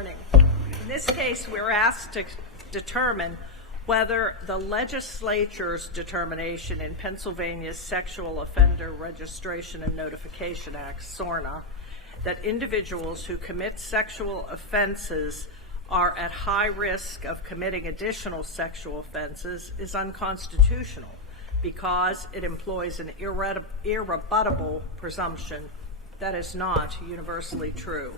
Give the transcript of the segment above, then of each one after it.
morning. In this case, we're asked to determine whether the legislature's determination in Pennsylvania's Sexual Offender Registration and Notification Act, SORNA, that individuals who commit sexual offenses are at high risk of committing additional sexual offenses is unconstitutional because it employs an irrebuttable presumption that is not universally true.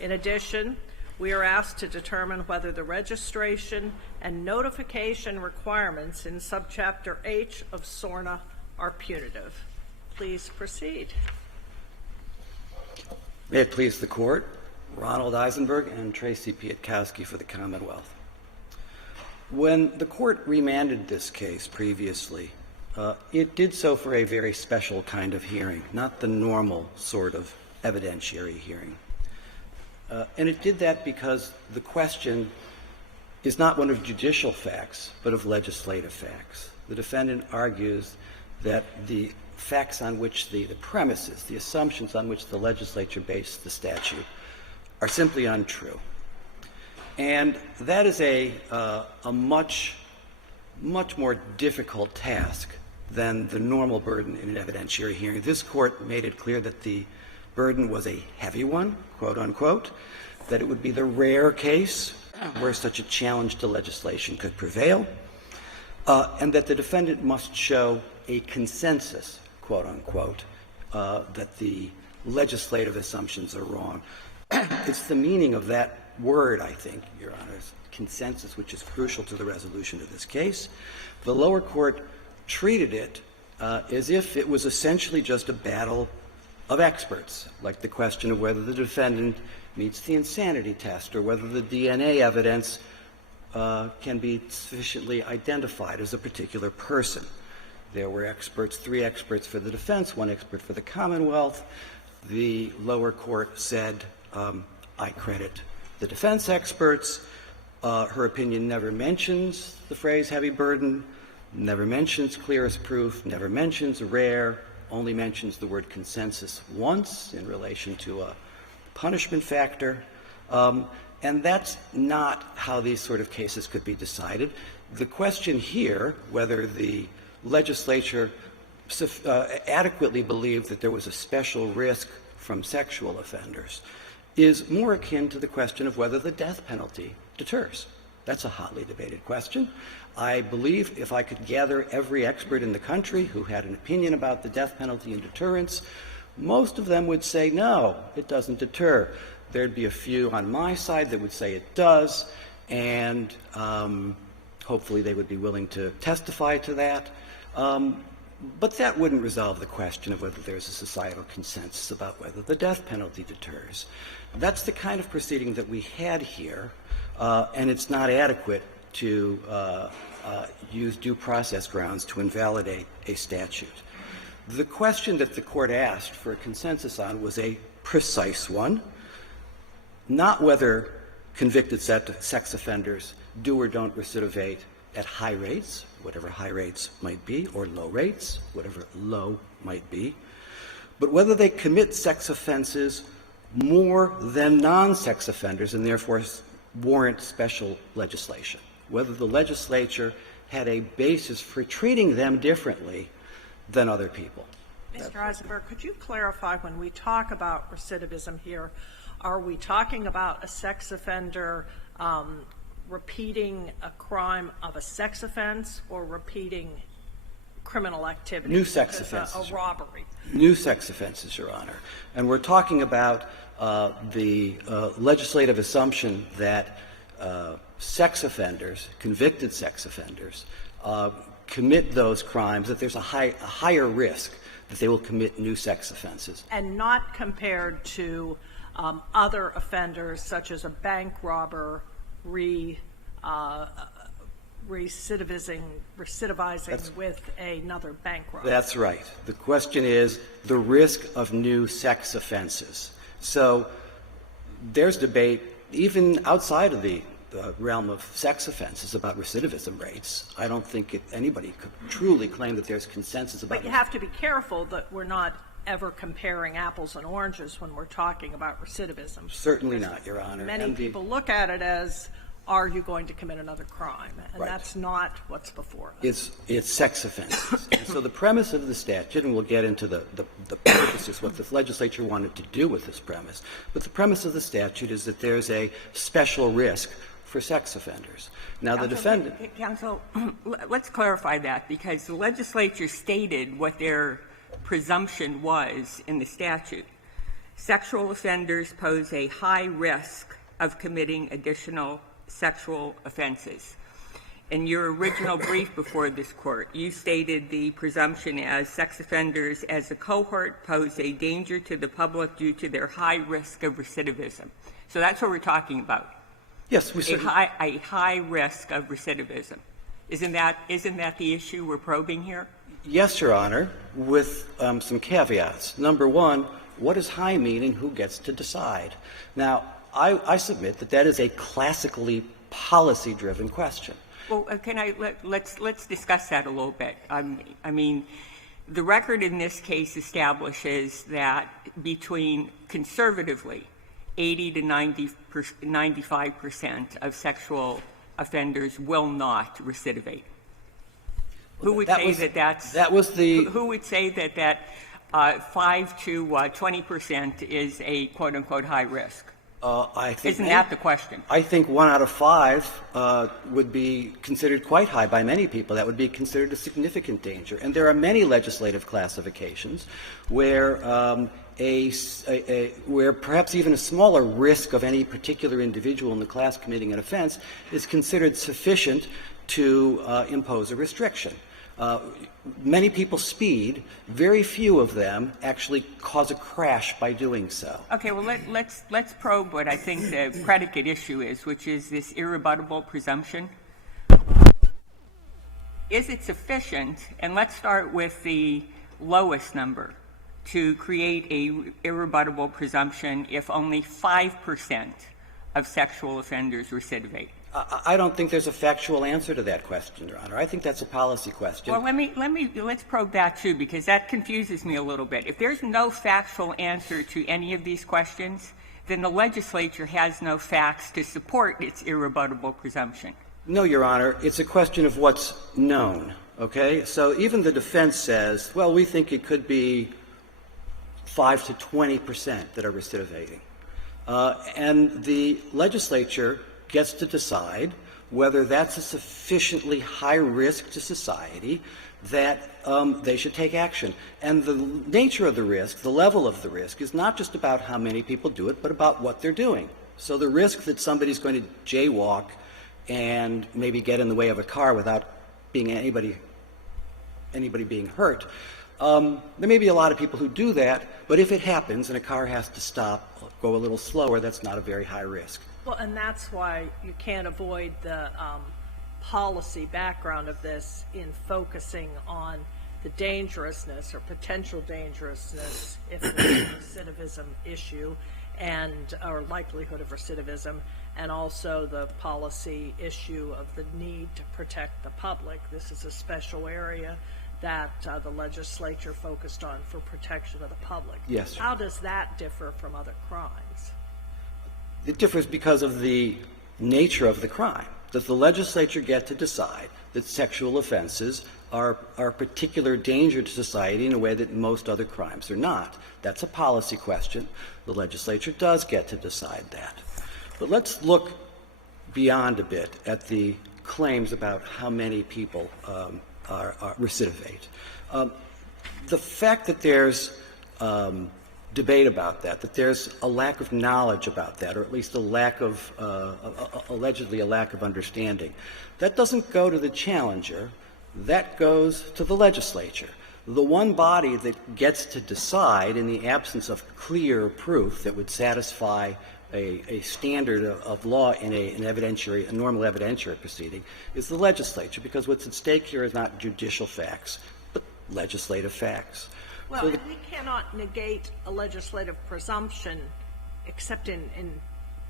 In addition, we are asked to determine whether the registration and notification requirements in subchapter H of SORNA are punitive. Please proceed. May it please the Court, Ronald Eisenberg and Tracy Pietkowski for the Commonwealth. When the Court remanded this case previously, it did so for a very special kind of hearing, not the normal sort of evidentiary hearing. And it did that because the question is not one of judicial facts, but of legislative facts. The defendant argues that the facts on which the premises, the assumptions on which the legislature based the statute are simply untrue. And that is a much more difficult task than the normal burden in an evidentiary hearing. This Court made it clear that the burden was a heavy one, quote unquote, that it would be the rare case where such a challenge to legislation could prevail, and that the defendant must show a consensus, quote unquote, that the legislative assumptions are wrong. It's the meaning of that word, I think, Your Honors, consensus, which is crucial to the resolution of this case. The lower court treated it as if it was essentially just a battle of experts, like the question of whether the defendant meets the insanity test or whether the DNA evidence can be sufficiently identified as a particular person. There were experts, 3 experts for the defense, 1 expert for the Commonwealth. The lower court said, I credit the defense experts. Her opinion never mentions the phrase heavy burden, never mentions clear as proof, never mentions rare, only mentions the word consensus once in relation to a punishment factor. And that's not how these sort of cases could be decided. The question here, whether the legislature adequately believed that there was a special risk from sexual offenders, is more akin to the question of whether the death penalty deters. That's a hotly debated question. I believe if I could gather every expert in the country who had an opinion about the death penalty and deterrence, most of them would say, no, it doesn't deter. There'd be a few on my side that would say it does, and hopefully they would be willing to testify to that. But that wouldn't resolve the question of whether there's a societal consensus about whether the death penalty deters. That's the kind of proceeding that we had here, and it's not adequate to use due process grounds to invalidate a statute. The question that the Court asked for a consensus on was a precise one, not whether convicted sex offenders do or don't recidivate at high rates, whatever high rates might be, or low rates, whatever low might be, but whether they commit sex offenses more than non-sex offenders and therefore warrant special legislation, whether the legislature had a basis for treating them differently than other people. Mr. Eisenberg, could you clarify, when we talk about recidivism here, are we talking about a sex offender repeating a crime of a sex offense or repeating criminal activity? New sex offenses. A robbery. New sex offenses, Your Honor. And we're talking about the legislative assumption that sex offenders, convicted sex offenders, commit those crimes, that there's a higher risk that they will commit new sex offenses. And not compared to other offenders such as a bank robber recidivizing with another bank robber. That's right. The question is the risk of new sex offenses. So there's debate even outside of the realm of sex offenses about recidivism rates. I don't think anybody could truly claim that there's consensus about But you have to be careful that we're not ever comparing apples and oranges when we're talking about recidivism. Certainly not, Your Honor. Many people look at it as, are you going to commit another crime? And Right. that's not what's before us. It's sex offenses. And so the premise of the statute, and we'll get into the purposes, what the legislature wanted to do with this premise, but the premise of the statute is that there's a special risk for sex offenders. Now, the defendant... Counsel, let's clarify that, because the legislature stated what their presumption was in the statute. Sexual offenders pose a high risk of committing additional sexual offenses. In your original brief before this Court, you stated the presumption as sex offenders as a cohort pose a danger to the public due to their high risk of recidivism. So that's what we're talking about. Yes, we certainly... A high risk of recidivism. Isn't that the issue we're probing here? Yes, Your Honor, with some caveats. Number one, what does high mean and who gets to decide? Now, I submit that that is a classically policy-driven question. Well, let's discuss that a little bit. I mean, the record in this case establishes that between conservatively 80 to 95% of sexual offenders will not recidivate. Who would say that that's that was the who would say that 5 to 20% is a quote unquote high risk? I think Isn't that the question? I think 1 out of 5 would be considered quite high by many people. That would be considered a significant danger. And there are many legislative classifications where where perhaps even a smaller risk of any particular individual in the class committing an offense is considered sufficient to impose a restriction. Many people speed. Very few of them actually cause a crash by doing so. Okay, well, let's probe what I think the predicate issue is, which is this irrebuttable presumption. Is it sufficient, and let's start with the lowest number, to create a irrebuttable presumption if only 5% of sexual offenders recidivate? I don't think there's a factual answer to that question, Your Honor. I think that's a policy question. Well, let's probe that too, because that confuses me a little bit. If there's no factual answer to any of these questions, then the legislature has no facts to support its irrebuttable presumption. No, Your Honor. It's a question of what's known, okay? So even the defense says, well, we think it could be 5 to 20% that are recidivating. And the legislature gets to decide whether that's a sufficiently high risk to society that they should take action. And the nature of the risk, the level of the risk, is not just about how many people do it, but about what they're doing. So the risk that somebody's going to jaywalk and maybe get in the way of a car without being anybody being hurt, there may be a lot of people who do that, but if it happens and a car has to stop, go a little slower, that's not a very high risk. Well, and that's why you can't avoid the policy background of this in focusing on the dangerousness or potential dangerousness if there's a recidivism issue or likelihood of recidivism, and also the policy issue of the need to protect the public. This is a special area that the legislature focused on for protection of the public. Yes, sir. How does that differ from other crimes? It differs because of the nature of the crime. Does the legislature get to decide that sexual offenses are a particular danger to society in a way that most other crimes are not? That's a policy question. The legislature does get to decide that. But let's look beyond a bit at the claims about how many people are recidivate. The fact that there's debate about that there's a lack of knowledge about that, or at least a lack of, allegedly a lack of understanding, that doesn't go to the challenger, that goes to the legislature. The one body that gets to decide in the absence of clear proof that would satisfy a standard of law in a normal evidentiary proceeding is the legislature, because what's at stake here is not judicial facts, but legislative facts. Well, So and we cannot negate a legislative presumption except in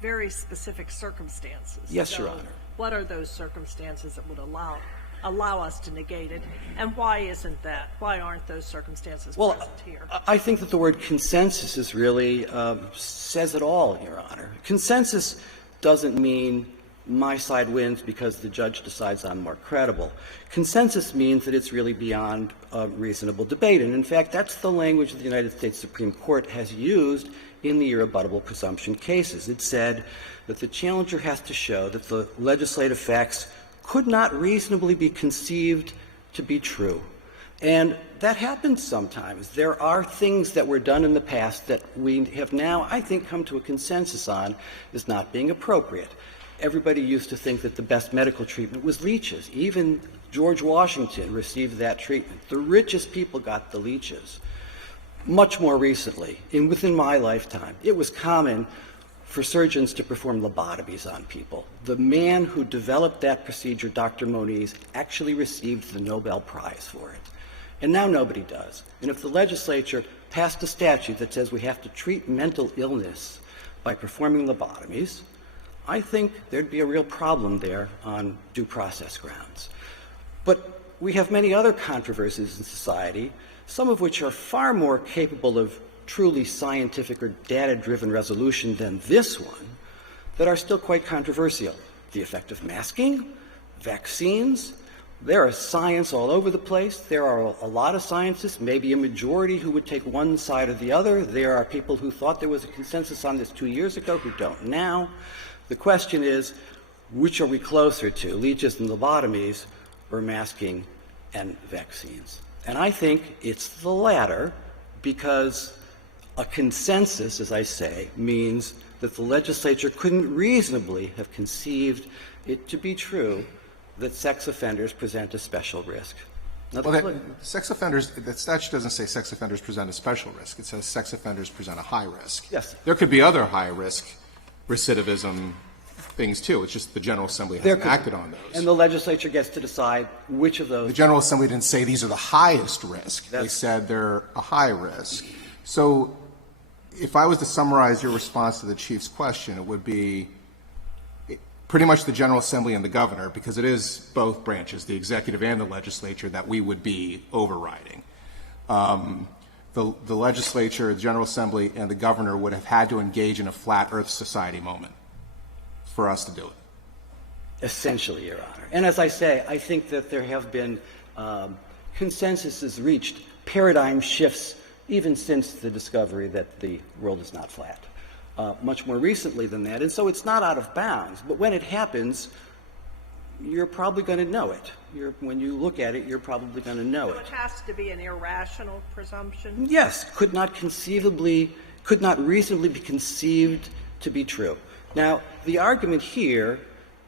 very specific circumstances. Yes, So Your Honor. what are those circumstances that would allow allow us to negate it? And why isn't that? Why aren't those circumstances present here? I think that the word consensus is really says it all, Your Honor. Consensus doesn't mean my side wins because the judge decides I'm more credible. Consensus means that it's really beyond reasonable debate. And in fact, that's the language that the United States Supreme Court has used in the irrebuttable presumption cases. It said that the challenger has to show that the legislative facts could not reasonably be conceived to be true. And that happens sometimes. There are things that were done in the past that we have now, I think, come to a consensus on as not being appropriate. Everybody used to think that the best medical treatment was leeches. Even George Washington received that treatment. The richest people got the leeches. Much more recently, within my lifetime, it was common for surgeons to perform lobotomies on people. The man who developed that procedure, Dr. Moniz, actually received the Nobel Prize for it. And now nobody does. And if the legislature passed a statute that says we have to treat mental illness by performing lobotomies, I think there'd be a real problem there on due process grounds. But we have many other controversies in society, some of which are far more capable of truly scientific or data-driven resolution than this one, that are still quite controversial. The effect of masking, vaccines. There is science all over the place. There are a lot of scientists, maybe a majority, who would take one side or the other. There are people who thought there was a consensus on this 2 years ago who don't now. The question is, which are we closer to, leeches and lobotomies or masking and vaccines? And I think it's the latter, because a consensus, as I say, means that the legislature couldn't reasonably have conceived it to be true that sex offenders present a special risk. Now, sex offenders, the statute doesn't say sex offenders present a special risk. It says sex offenders present a high risk. Yes. There could be other high-risk recidivism things, too. It's just the General Assembly hasn't acted on those. And the legislature gets to decide which of those. The General Assembly didn't say these are the highest risk. They said they're a high risk. So if I was to summarize your response to the Chief's question, it would be pretty much the General Assembly and the governor, because it is both branches, the executive and the legislature, that we would be overriding. The legislature, the General Assembly, and the governor would have had to engage in a flat earth society moment for us to do it. Essentially, Your Honor. And as I say, I think that there have been consensuses reached, paradigm shifts, even since the discovery that the world is not flat, much more recently than that. And so it's not out of bounds. But when it happens, you're probably going to know it. When you look at it, you're probably going to know So it has to be an irrational presumption? Yes, could not reasonably be conceived to be true. Now, the argument here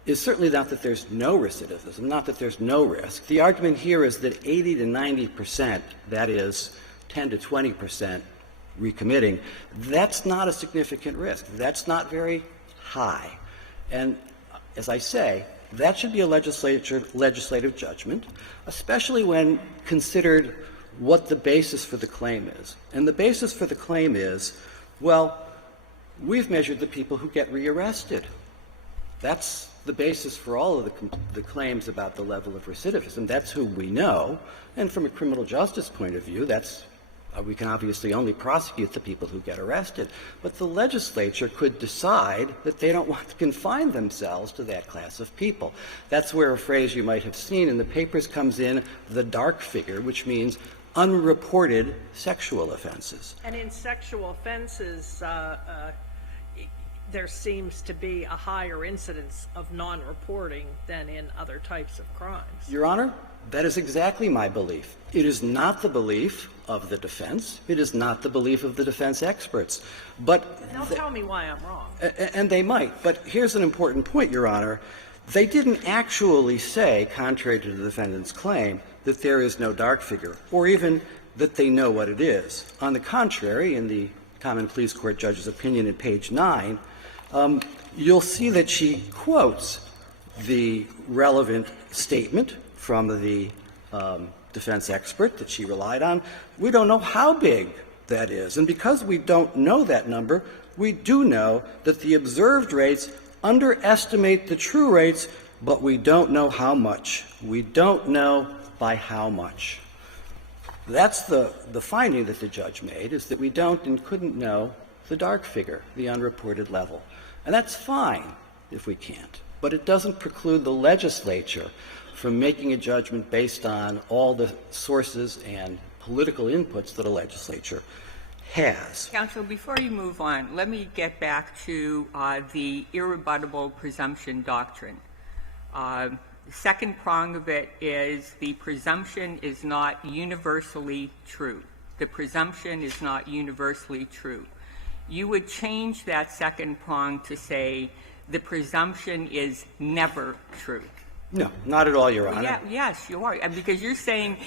is certainly not that there's no recidivism, not that there's no risk. The argument here is that 80 to 90%, that is 10 to 20% recommitting, that's not a significant risk. That's not very high. And as I say, that should be a legislative judgment, especially when considered what the basis for the claim is. And the basis for the claim is, well, we've measured the people who get rearrested. That's the basis for all of the claims about the level of recidivism. That's who we know. And from a criminal justice point of view, that's we can obviously only prosecute the people who get arrested. But the legislature could decide that they don't want to confine themselves to that class of people. That's where a phrase you might have seen in the papers comes in, the dark figure, which means unreported sexual offenses. And in sexual offenses, there seems to be a higher incidence of non-reporting than in other types of crimes. Your Honor, that is exactly my belief. It is not the belief of the defense. It is not the belief of the defense experts. But They'll tell me why I'm wrong. And they might. But here's an important point, Your Honor. They didn't actually say, contrary to the defendant's claim, that there is no dark figure, or even that they know what it is. On the contrary, in the Common Pleas Court judge's opinion at page 9, you'll see that she quotes the relevant statement from the defense expert that she relied on. We don't know how big that is. And because we don't know that number, we do know that the observed rates underestimate the true rates but we don't know how much. We don't know by how much. That's the finding that the judge made, is that we don't and couldn't know the dark figure, the unreported level. And that's fine if we can't. But it doesn't preclude the legislature from making a judgment based on all the sources and political inputs that a legislature has. Counsel, before you move on, let me get back to the irrebuttable presumption doctrine. The second prong of it is the presumption is not universally true. The presumption is not universally true. You would change that second prong to say the presumption is never true. No, not at all, Your Honor. Yeah, yes, you are. Because you're saying,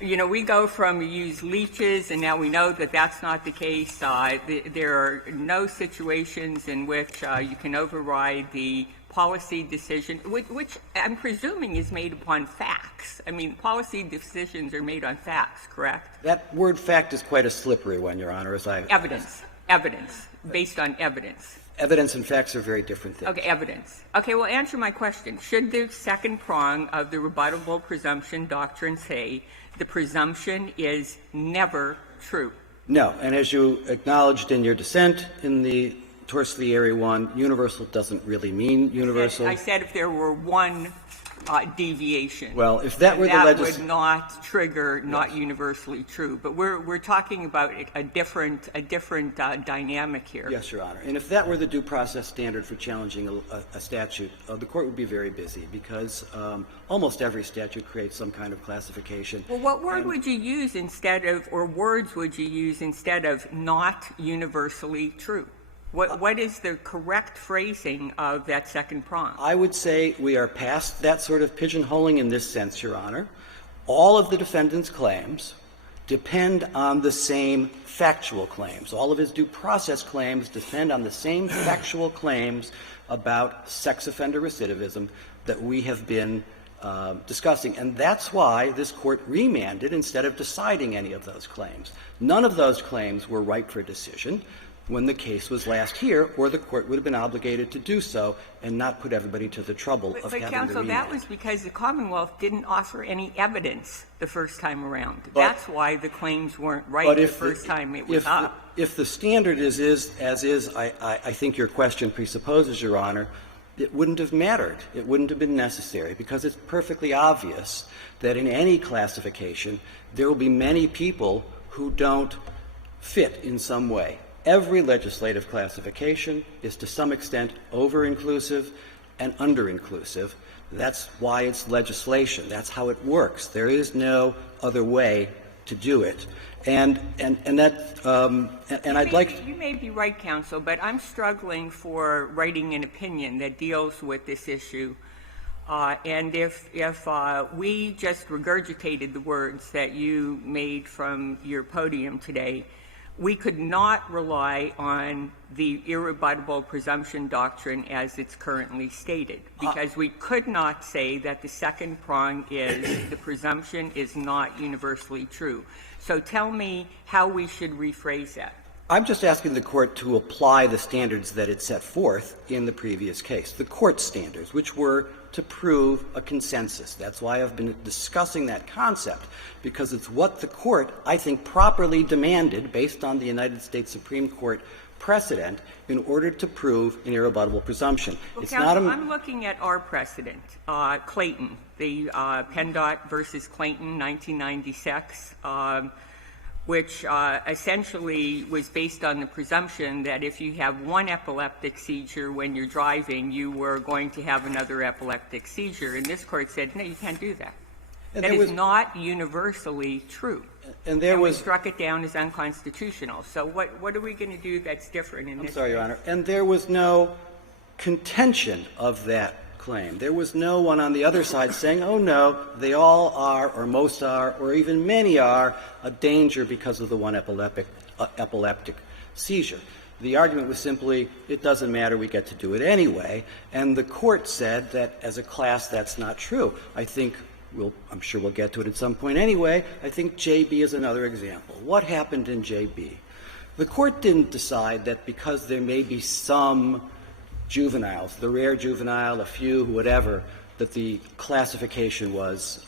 we go from use leeches, and now we know that that's not the case. There are no situations in which you can override the policy decision, which I'm presuming is made upon facts. I mean, policy decisions are made on facts, correct? That word fact is quite a slippery one, Your Honor, Evidence, based on evidence. Evidence and facts are very different things. Okay, evidence. Okay, well, answer my question. Should the second prong of the rebuttable presumption doctrine say the presumption is never true? No, and as you acknowledged in your dissent in the Toslieri one, universal doesn't really mean universal. I said if there were one deviation. Well, if that were the that would not trigger not universally true. But we're talking about a different dynamic here. Yes, Your Honor. And if that were the due process standard for challenging a statute, the court would be very busy because almost every statute creates some kind of classification. Well, what word would you use instead of, or words would you use instead of not universally true? What is the correct phrasing of that second prong? I would say we are past that sort of pigeonholing in this sense, Your Honor. All of the defendant's claims depend on the same factual claims. All of his due process claims depend on the same factual claims about sex offender recidivism that we have been discussing. And that's why this court remanded instead of deciding any of those claims. None of those claims were ripe for decision when the case was last here, or the court would have been obligated to do so and not put everybody to the trouble of having to remand. But, counsel, that was because the Commonwealth didn't offer any evidence the first time around. That's why the claims weren't right the first time it was up. If the standard is as is, I think your question presupposes, Your Honor, it wouldn't have mattered. It wouldn't have been necessary, because it's perfectly obvious that in any classification there will be many people who don't fit in some way. Every legislative classification is to some extent over-inclusive and under-inclusive. That's why it's legislation. That's how it works. There is no other way to do it. And I'd like to... You may be right, counsel, but I'm struggling for writing an opinion that deals with this issue. And if we just regurgitated the words that you made from your podium today, we could not rely on the irrebuttable presumption doctrine as it's currently stated, because we could not say that the second prong is the presumption is not universally true. So tell me how we should rephrase that. I'm just asking the Court to apply the standards that it set forth in the previous case, the Court standards, which were to prove a consensus. That's why I've been discussing that concept, because it's what the Court, I think, properly demanded based on the United States Supreme Court precedent in order to prove an irrebuttable presumption. Well, it's counsel, not I'm looking at our precedent, Clayton, the PennDOT versus Clayton, 1996, which essentially was based on the presumption that if you have one epileptic seizure when you're driving, you were going to have another epileptic seizure. And this Court said, no, you can't do that. And that is not universally true. And we struck it down as unconstitutional. So what are we going to do that's different in this case? I'm sorry, Your Honor. And there was no contention of that claim. There was no one on the other side saying, oh, no, they all are, or most are, or even many are, a danger because of the one epileptic seizure. The argument was simply, it doesn't matter, we get to do it anyway. And the Court said that as a class that's not true. I'm sure we'll get to it at some point anyway. I think J.B. is another example. What happened in J.B.? The Court didn't decide that because there may be some juveniles, the rare juvenile, a few, whatever, that the classification was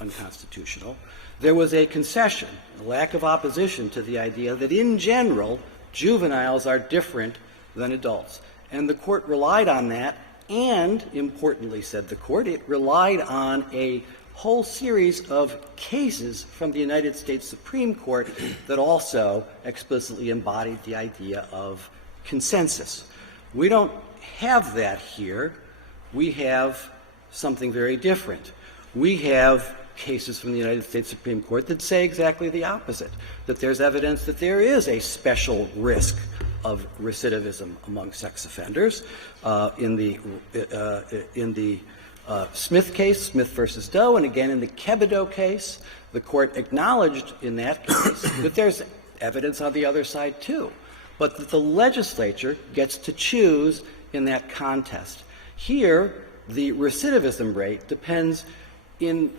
unconstitutional. There was a concession, a lack of opposition to the idea that in general, juveniles are different than adults. And the Court relied on that, and importantly, said the Court, it relied on a whole series of cases from the United States Supreme Court that also explicitly embodied the idea of consensus. We don't have that here. We have something very different. We have cases from the United States Supreme Court that say exactly the opposite, that there's evidence that there is a special risk of recidivism among sex offenders. In the Smith case, Smith versus Doe, and again in the Kebido case, the Court acknowledged in that case that there's evidence on the other side too, but that the legislature gets to choose in that contest. Here, the recidivism rate depends in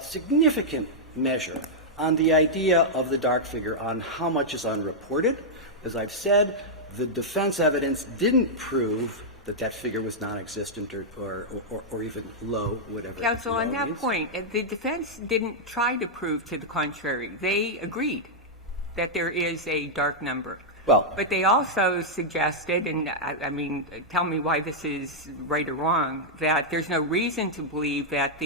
significant measure on the idea of the dark figure, on how much is unreported. As I've said, the defense evidence didn't prove that that figure was non-existent or even low, whatever. Counsel, on that means. point, the defense didn't try to prove to the contrary. They agreed that there is a dark number. Well, but they also suggested, and I mean, tell me why this is right or wrong, that there's no reason to believe that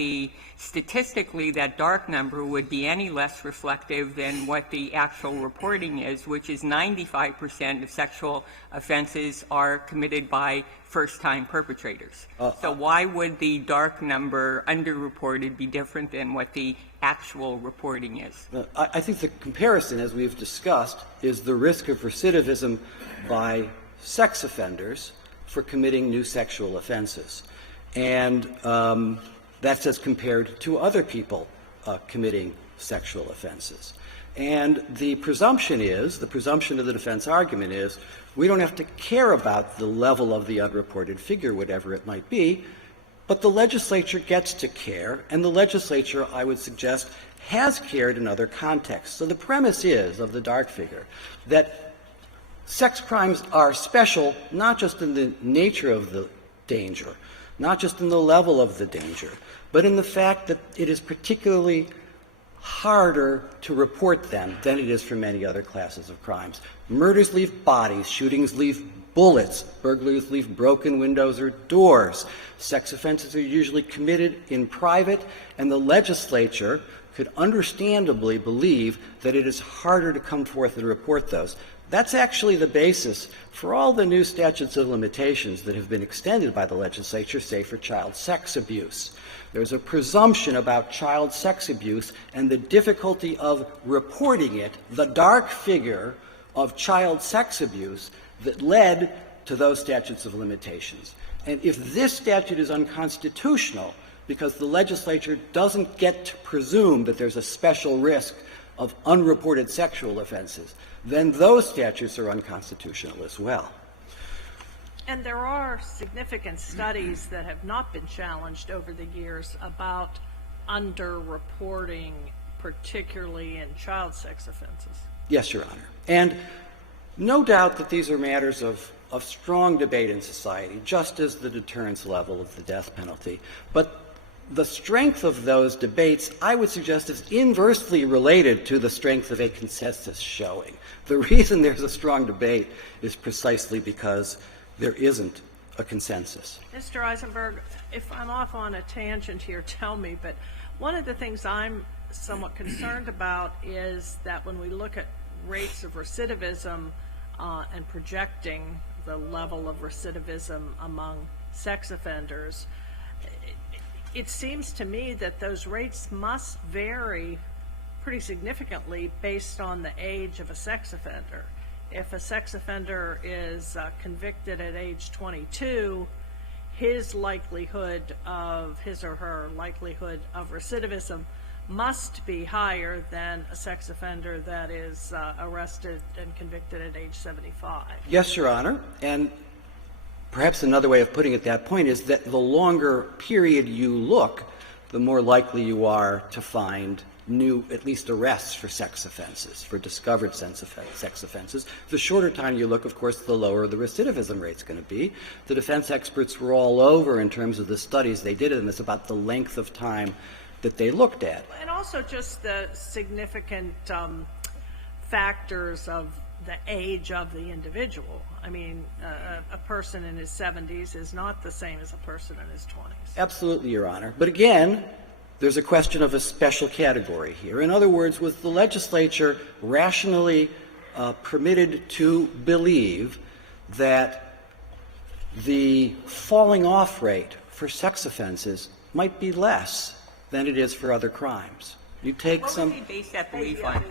statistically that dark number would be any less reflective than what the actual reporting is, which is 95% of sexual offenses are committed by first-time perpetrators. So why would the dark number underreported be different than what the actual reporting is? I think the comparison, as we've discussed, is the risk of recidivism by sex offenders for committing new sexual offenses. And that's as compared to other people committing sexual offenses. And the presumption of the defense argument is, we don't have to care about the level of the unreported figure, whatever it might be, but the legislature gets to care, and the legislature, I would suggest, has cared in other contexts. So the premise is, of the dark figure, that sex crimes are special not just in the nature of the danger, not just in the level of the danger, but in the fact that it is particularly harder to report them than it is for many other classes of crimes. Murders leave bodies, shootings leave bullets, burglaries leave broken windows or doors. Sex offenses are usually committed in private, and the legislature could understandably believe that it is harder to come forth and report those. That's actually the basis for all the new statutes of limitations that have been extended by the legislature, say, for child sex abuse. There's a presumption about child sex abuse and the difficulty of reporting it, the dark figure of child sex abuse that led to those statutes of limitations. And if this statute is unconstitutional because the legislature doesn't get to presume that there's a special risk of unreported sexual offenses, then those statutes are unconstitutional as well. And there are significant studies that have not been challenged over the years about underreporting, particularly in child sex offenses. Yes, Your Honor. And no doubt that these are matters of strong debate in society, just as the deterrence level of the death penalty. But the strength of those debates, I would suggest, is inversely related to the strength of a consensus showing. The reason there's a strong debate is precisely because there isn't a consensus. Mr. Eisenberg, if I'm off on a tangent here, tell me, but one of the things I'm somewhat concerned about is that when we look at rates of recidivism and projecting the level of recidivism among sex offenders, it seems to me that those rates must vary pretty significantly based on the age of a sex offender. If a sex offender is convicted at age 22, his or her likelihood of recidivism must be higher than a sex offender that is arrested and convicted at age 75. Yes, Your Honor. And perhaps another way of putting it at that point is that the longer period you look, the more likely you are to find new, at least arrests for sex offenses, for discovered sex offenses. The shorter time you look, of course, the lower the recidivism rate's going to be. The defense experts were all over in terms of the studies they did, and it's about the length of time that they looked at. And also just the significant factors of the age of the individual. I mean, a person in his 70s is not the same as a person in his 20s. Absolutely, Your Honor. But again, there's a question of a special category here. In other words, was the legislature rationally permitted to believe that the falling off rate for sex offenses might be less than it is for other crimes? You take What some. would they base that belief on?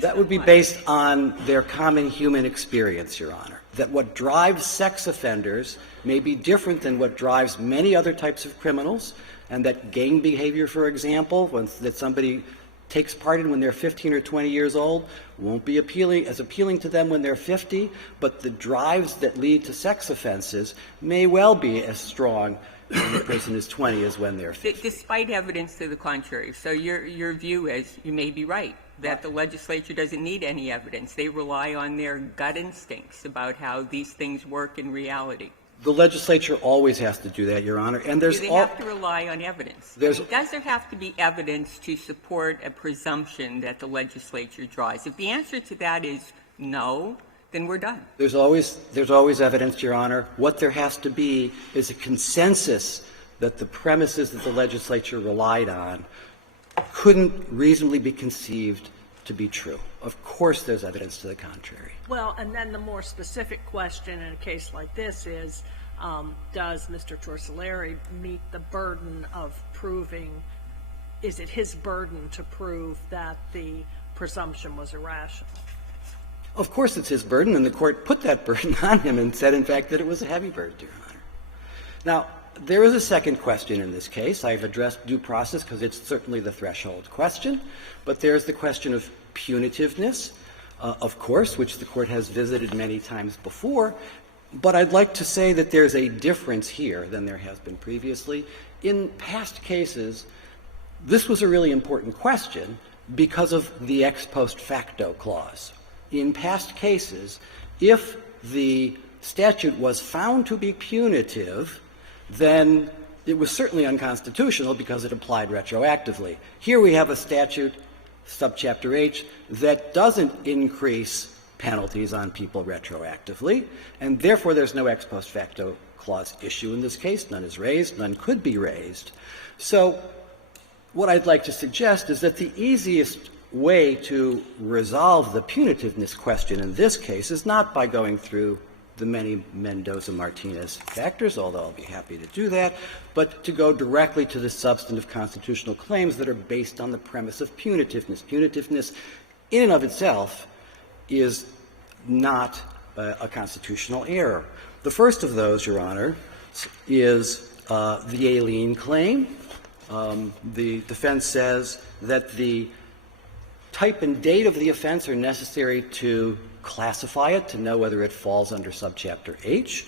That would be based on their common human experience, Your Honor. That what drives sex offenders may be different than what drives many other types of criminals, and that gang behavior, for example, that somebody takes part in when they're 15 or 20 years old, won't be as appealing to them when they're 50, but the drives that lead to sex offenses may well be as strong when the person is 20 as when they're 50. Despite evidence to the contrary. So your view is, you may be right, that the legislature doesn't need any evidence. They rely on their gut instincts about how these things work in reality. The legislature always has to do that, Your Honor. And there's Do they have to rely on evidence? Does there have to be evidence to support a presumption that the legislature draws? If the answer to that is no, then we're done. There's always evidence, Your Honor. What there has to be is a consensus that the premises that the legislature relied on couldn't reasonably be conceived to be true. Of course there's evidence to the contrary. Well, and then the more specific question in a case like this is, does Mr. Toslieri meet the burden of proving, is it his burden to prove that the presumption was irrational? Of course it's his burden, and the Court put that burden on him and said, in fact, that it was a heavy burden, Your Honor. Now, there is a second question in this case. I've addressed due process because it's certainly the threshold question, but there's the question of punitiveness, of course, which the Court has visited many times before. But I'd like to say that there's a difference here than there has been previously. In past cases, this was a really important question because of the ex post facto clause. In past cases, if the statute was found to be punitive, then it was certainly unconstitutional because it applied retroactively. Here we have a statute, subchapter H, that doesn't increase penalties on people retroactively, and therefore there's no ex post facto clause issue in this case. None is raised, none could be raised. So what I'd like to suggest is that the easiest way to resolve the punitiveness question in this case is not by going through the many Mendoza-Martinez factors, although I'll be happy to do that, but to go directly to the substantive constitutional claims that are based on the premise of punitiveness. Punitiveness in and of itself is not a constitutional error. The first of those, Your Honor, is the Aileen claim. The defense says that the type and date of the offense are necessary to classify it, to know whether it falls under subchapter H,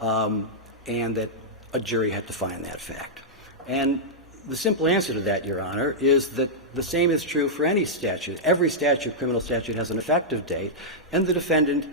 and that a jury had to find that fact. And the simple answer to that, Your Honor, is that the same is true for any statute. Every statute, criminal statute, has an effective date, and the defendant,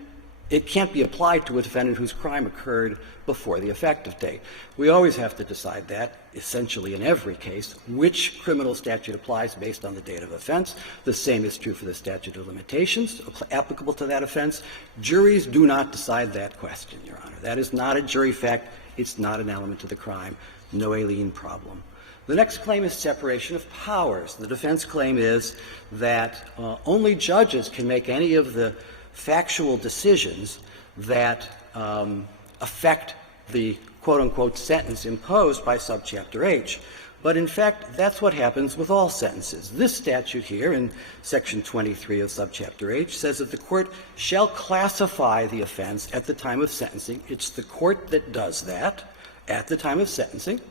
it can't be applied to a defendant whose crime occurred before the effective date. We always have to decide that, essentially in every case, which criminal statute applies based on the date of offense. The same is true for the statute of limitations applicable to that offense. Juries do not decide that question, Your Honor. That is not a jury fact. It's not an element of the crime. No Aileen problem. The next claim is separation of powers. The defense claim is that only judges can make any of the factual decisions that affect the quote-unquote sentence imposed by subchapter H. But in fact, that's what happens with all sentences. This statute here in section 23 of subchapter H says that the court shall classify the offense at the time of sentencing. It's the court that does that at the time of sentencing.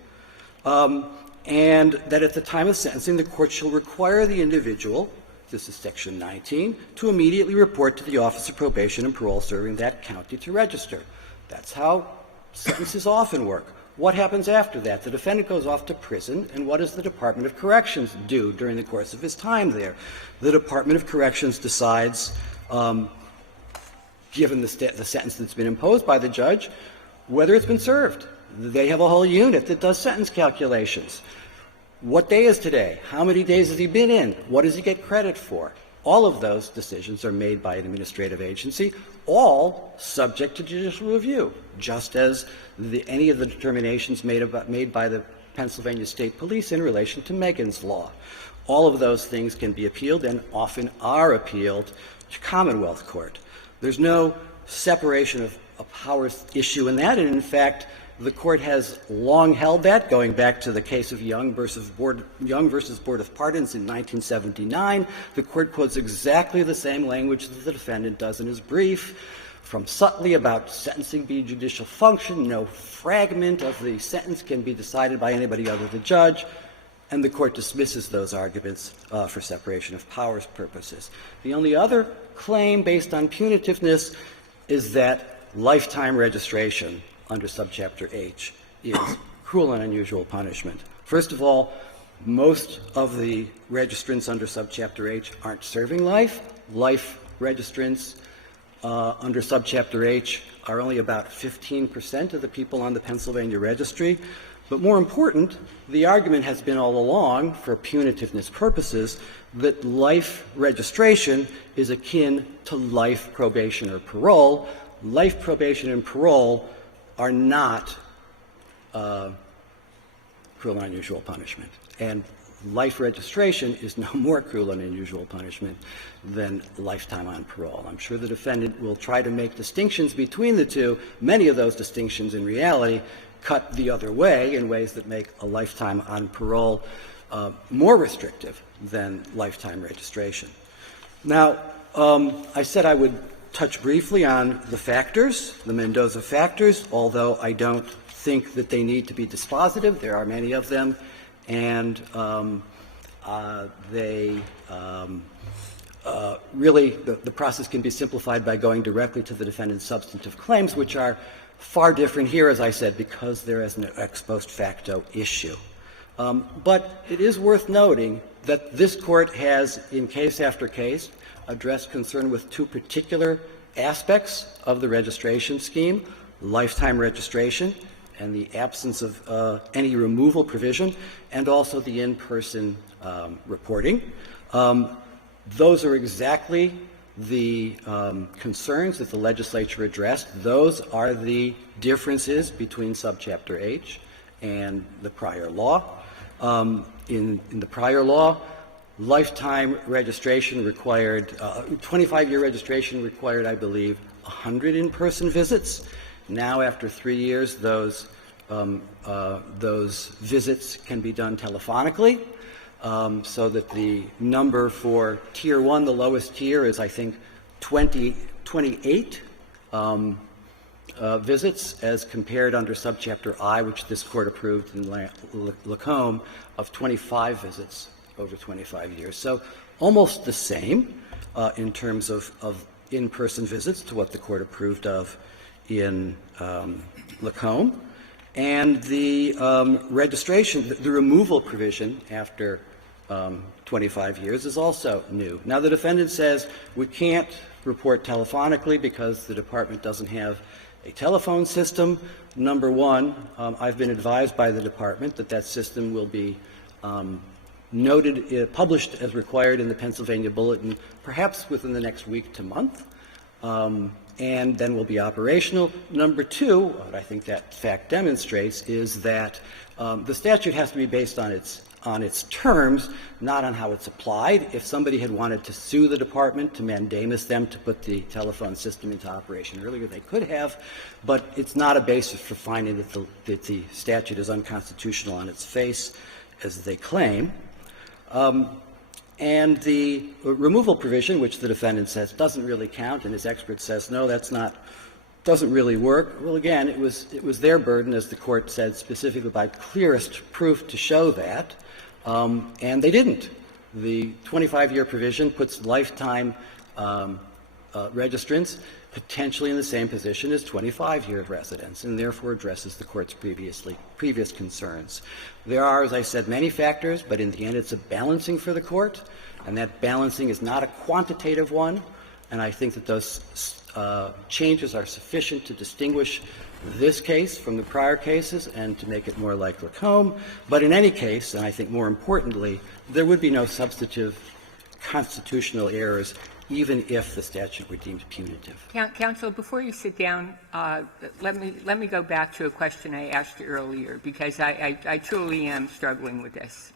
And that at the time of sentencing, the court shall require the individual, this is section 19, to immediately report to the Office of Probation and Parole serving that county to register. That's how sentences often work. What happens after that? The defendant goes off to prison, and what does the Department of Corrections do during the course of his time there? The Department of Corrections decides, given the sentence that's been imposed by the judge, whether it's been served. They have a whole unit that does sentence calculations. What day is today? How many days has he been in? What does he get credit for? All of those decisions are made by an administrative agency, all subject to judicial review, just as any of the determinations made by the Pennsylvania State Police in relation to Megan's Law. All of those things can be appealed and often are appealed to Commonwealth Court. There's no separation of powers issue in that, and in fact, the Court has long held that, going back to the case of Young versus Board of Pardons in 1979. The Court quotes exactly the same language that the defendant does in his brief from Sutley about sentencing being judicial function. No fragment of the sentence can be decided by anybody other than the judge, and the Court dismisses those arguments for separation of powers purposes. The only other claim based on punitiveness is that lifetime registration under subchapter H is cruel and unusual punishment. First of all, most of the registrants under subchapter H aren't serving life. Life registrants under subchapter H are only about 15% of the people on the Pennsylvania registry. But more important, the argument has been all along, for punitiveness purposes, that life registration is akin to life probation or parole. Life probation and parole are not cruel and unusual punishment. And life registration is no more cruel and unusual punishment than lifetime on parole. I'm sure the defendant will try to make distinctions between the two. Many of those distinctions, in reality, cut the other way in ways that make a lifetime on parole more restrictive than lifetime registration. Now, I said I would touch briefly on the factors, the Mendoza factors, although I don't think that they need to be dispositive. There are many of them, and really the process can be simplified by going directly to the defendant's substantive claims, which are far different here, as I said, because there is an ex post facto issue. But it is worth noting that this Court has, in case after case, addressed concern with two particular aspects of the registration scheme: lifetime registration and the absence of any removal provision, and also the in-person reporting. Those are exactly the concerns that the legislature addressed. Those are the differences between subchapter H and the prior law. In the prior law, lifetime registration required, 25-year registration required, I believe, 100 in-person visits. Now, after 3 years, those visits can be done telephonically, so that the number for Tier 1, the lowest tier, is, I think, 28 visits, as compared under subchapter I, which this Court approved in Lacombe, of 25 visits over 25 years. So almost the same in terms of in-person visits to what the Court approved of in Lacombe. And the registration, the removal provision after 25 years is also new. Now, the defendant says we can't report telephonically because the department doesn't have a telephone system. Number one, I've been advised by the department that that system will be published as required in the Pennsylvania Bulletin perhaps within the next week to month, and then will be operational. Number two, what I think that fact demonstrates is that the statute has to be based on its terms, not on how it's applied. If somebody had wanted to sue the department to mandamus them to put the telephone system into operation earlier, they could have, but it's not a basis for finding that the statute is unconstitutional on its face, as they claim. And the removal provision, which the defendant says doesn't really count, and his expert says, no, doesn't really work. Well, again, it was their burden, as the Court said, specifically by clearest proof to show that, and they didn't. The 25-year provision puts lifetime registrants potentially in the same position as 25-year residents, and therefore addresses the Court's previous concerns. There are, as I said, many factors, but in the end it's a balancing for the Court, and that balancing is not a quantitative one, and I think that those changes are sufficient to distinguish this case from the prior cases and to make it more like Lacombe. But in any case, and I think more importantly, there would be no substantive constitutional errors even if the statute were deemed punitive. Counsel, before you sit down, let me go back to a question I asked you earlier, because I truly am struggling with this.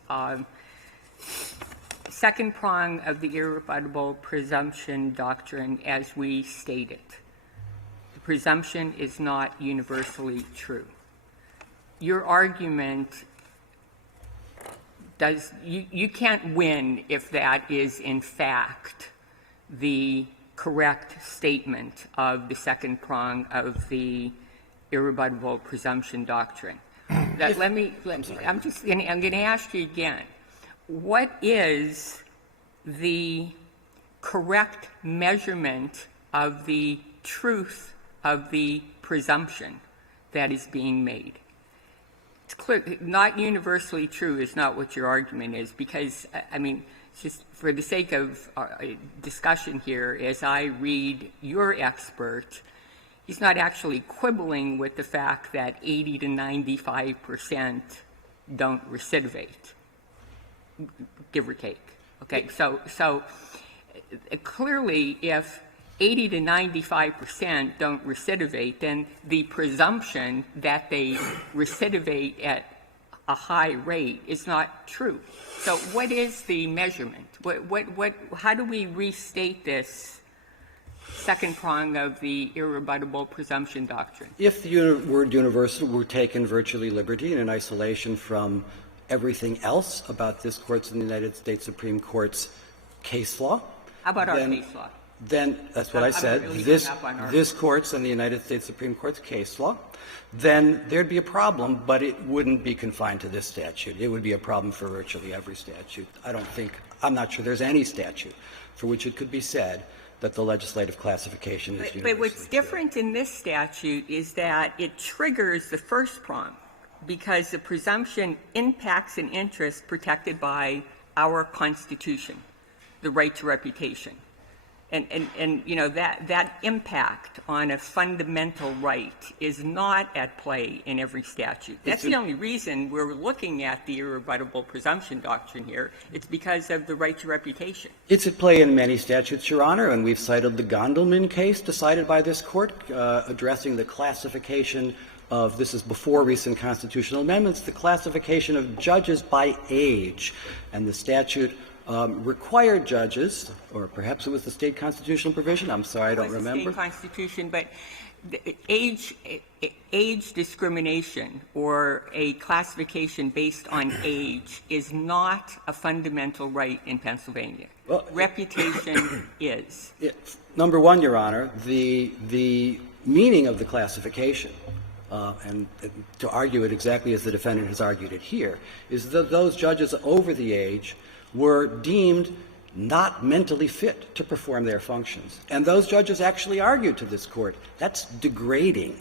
Second prong of the irrebuttable presumption doctrine, as we stated, the presumption is not universally true. Your argument you can't win if that is in fact the correct statement of the second prong of the irrebuttable presumption doctrine. I'm going to ask you again. What is the correct measurement of the truth of the presumption that is being made? It's clear, not universally true is not what your argument is, because, I mean, just for the sake of discussion here, as I read your expert, he's not actually quibbling with the fact that 80 to 95% don't recidivate, give or take. Okay, so clearly, if 80 to 95% don't recidivate, then the presumption that they recidivate at a high rate is not true. So what is the measurement? How do we restate this second prong of the irrebuttable presumption doctrine? If the word universal were taken virtually liberty and in isolation from everything else about this Court's and the United States Supreme Court's case law. How about our case law? Then, that's what I said, really this Court's and the United States Supreme Court's case law, then there'd be a problem, but it wouldn't be confined to this statute. It would be a problem for virtually every statute. I'm not sure there's any statute for which it could be said that the legislative classification is universally But what's different in this statute is that it triggers the first prong, because the presumption impacts an interest protected by our Constitution, the right to reputation. And you know, that impact on a fundamental right is not at play in every statute. That's the only reason we're looking at the irrebuttable presumption doctrine here. It's because of the right to reputation. It's at play in many statutes, Your Honor, and we've cited the Gondelman case decided by this Court addressing the classification of, this is before recent constitutional amendments, the classification of judges by age. And the statute required judges, or perhaps it was the state constitutional provision, I'm sorry, I don't remember. It was the state constitution, but age discrimination or a classification based on age is not a fundamental right in Pennsylvania. Well, reputation is. Number one, Your Honor, the meaning of the classification, and to argue it exactly as the defendant has argued it here, is that those judges over the age were deemed not mentally fit to perform their functions. And those judges actually argued to this Court, that's degrading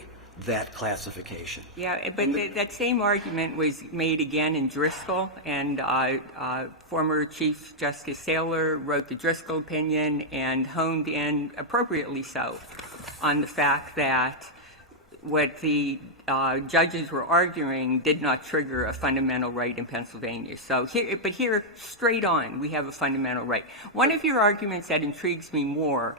that classification. Yeah, but that same argument was made again in Driscoll, and former Chief Justice Saylor wrote the Driscoll opinion and honed in, appropriately so, on the fact that what the judges were arguing did not trigger a fundamental right in Pennsylvania. So here, straight on, we have a fundamental right. One of your arguments that intrigues me more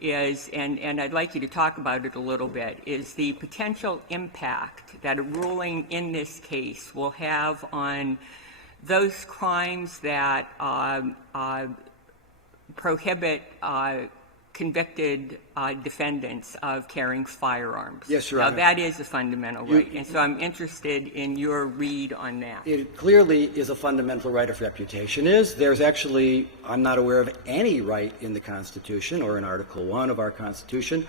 is, and I'd like you to talk about it a little bit, is the potential impact that a ruling in this case will have on those crimes that prohibit convicted defendants of carrying firearms. Yes, Your Honor. Now, that is a fundamental right, and so I'm interested in your read on that. It clearly is a fundamental right of reputation. There's actually, I'm not aware of any right in the Constitution or in Article I of our Constitution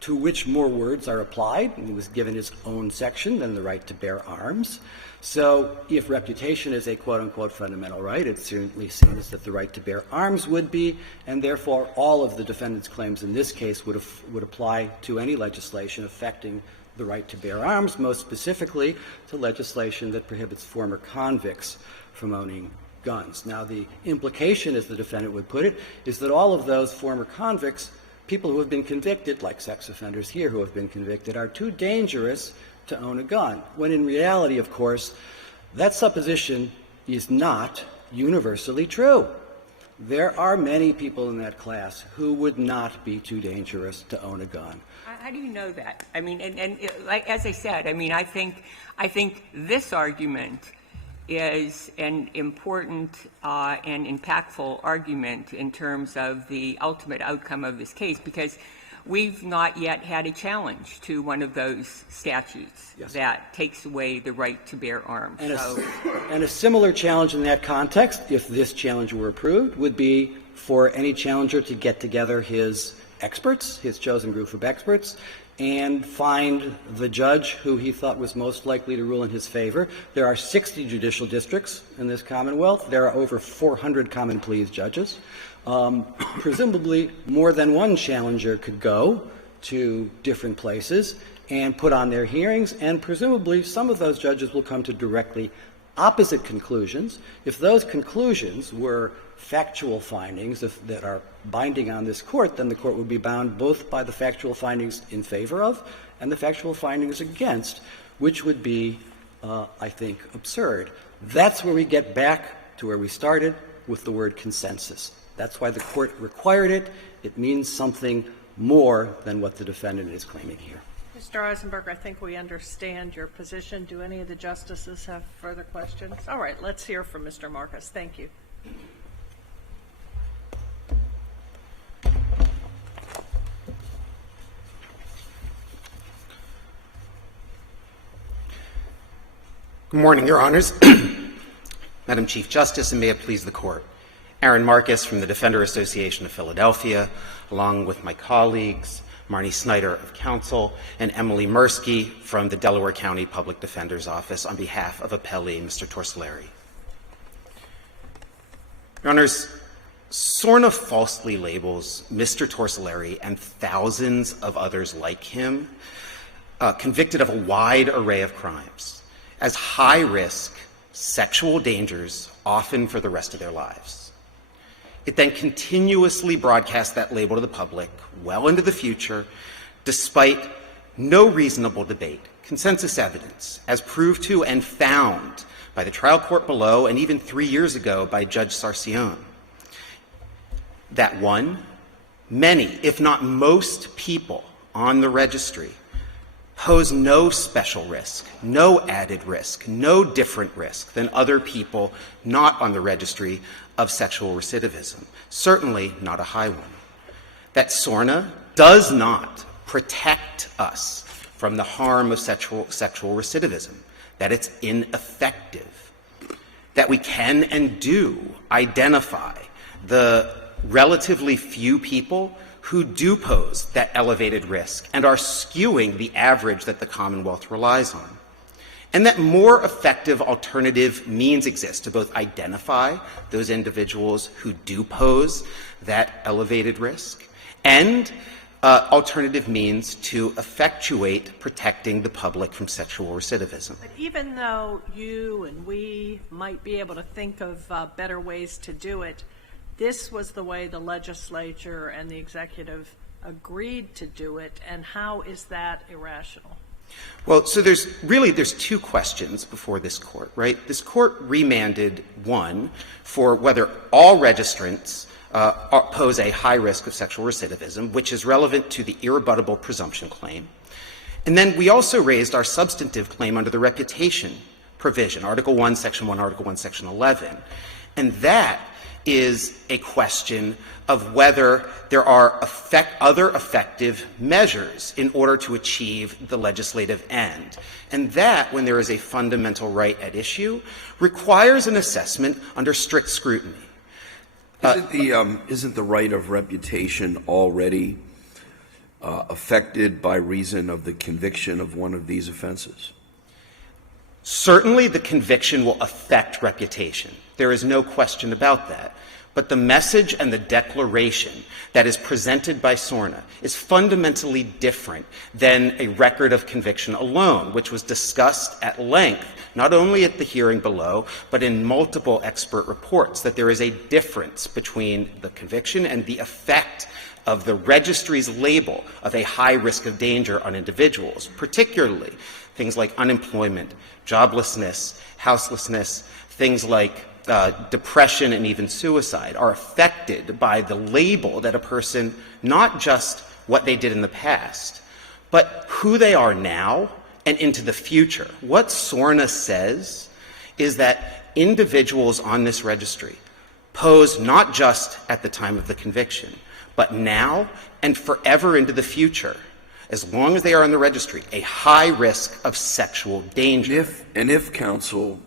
to which more words are applied, and was given its own section than the right to bear arms. So if reputation is a quote-unquote fundamental right, it certainly seems that the right to bear arms would be, and therefore all of the defendant's claims in this case would apply to any legislation affecting the right to bear arms, most specifically to legislation that prohibits former convicts from owning guns. Now, the implication, as the defendant would put it, is that all of those former convicts, people who have been convicted, like sex offenders here who have been convicted, are too dangerous to own a gun, when in reality, of course, that supposition is not universally true. There are many people in that class who would not be too dangerous to own a gun. How do you know that? I mean, like, as I said, I mean, I think this argument is an important and impactful argument in terms of the ultimate outcome of this case, because we've not yet had a challenge to one of those statutes that takes away the right to bear arms. And a similar challenge in that context, if this challenge were approved, would be for any challenger to get together his experts, his chosen group of experts, and find the judge who he thought was most likely to rule in his favor. There are 60 judicial districts in this Commonwealth. There are over 400 common pleas judges. Presumably, more than one challenger could go to different places and put on their hearings, and presumably some of those judges will come to directly opposite conclusions. If those conclusions were factual findings that are binding on this court, then the court would be bound both by the factual findings in favor of and the factual findings against, which would be, I think, absurd. That's where we get back to where we started with the word consensus. That's why the court required it. It means something more than what the defendant is claiming here. Mr. Eisenberg, I think we understand your position. Do any of the justices have further questions? All right, let's hear from Mr. Marcus. Thank you. Good morning, Your Honors. Madam Chief Justice, and may it please the Court. Aaron Marcus from the Defender Association of Philadelphia, along with my colleagues, Marnie Snyder of Counsel, and Emily Mursky from the Delaware County Public Defender's Office on behalf of appellee Mr. Toslieri. Your Honors, SORNA falsely labels Mr. Toslieri and thousands of others like him, convicted of a wide array of crimes, as high-risk sexual dangers, often for the rest of their lives. It then continuously broadcasts that label to the public well into the future, despite no reasonable debate, consensus evidence, as proved to and found by the trial court below and even 3 years ago by Judge Sarcione, that one, many, if not most people on the registry pose no special risk, no added risk, no different risk than other people not on the registry of sexual recidivism, certainly not a high one. That SORNA does not protect us from the harm of sexual recidivism, that it's ineffective, that we can and do identify the relatively few people who do pose that elevated risk and are skewing the average that the Commonwealth relies on. And that more effective alternative means exist to both identify those individuals who do pose that elevated risk and alternative means to effectuate protecting the public from sexual recidivism. But even though you and we might be able to think of better ways to do it, this was the way the legislature and the executive agreed to do it, and how is that irrational? Well, so there's two questions before this court, right? This court remanded, one, for whether all registrants pose a high risk of sexual recidivism, which is relevant to the irrebuttable presumption claim. And then we also raised our substantive claim under the reputation provision, Article 1, Section 1, Article 1, Section 11. And that is a question of whether there are other effective measures in order to achieve the legislative end. And that, when there is a fundamental right at issue, requires an assessment under strict scrutiny. Isn't the right of reputation already affected by reason of the conviction of one of these offenses? Certainly the conviction will affect reputation. There is no question about that. But the message and the declaration that is presented by SORNA is fundamentally different than a record of conviction alone, which was discussed at length, not only at the hearing below, but in multiple expert reports, that there is a difference between the conviction and the effect of the registry's label of a high risk of danger on individuals, particularly things like unemployment, joblessness, houselessness, things like depression and even suicide are affected by the label that a person, not just what they did in the past, but who they are now and into the future. What SORNA says is that individuals on this registry pose not just at the time of the conviction, but now and forever into the future, as long as they are on the registry, a high risk of sexual danger. And if counsel,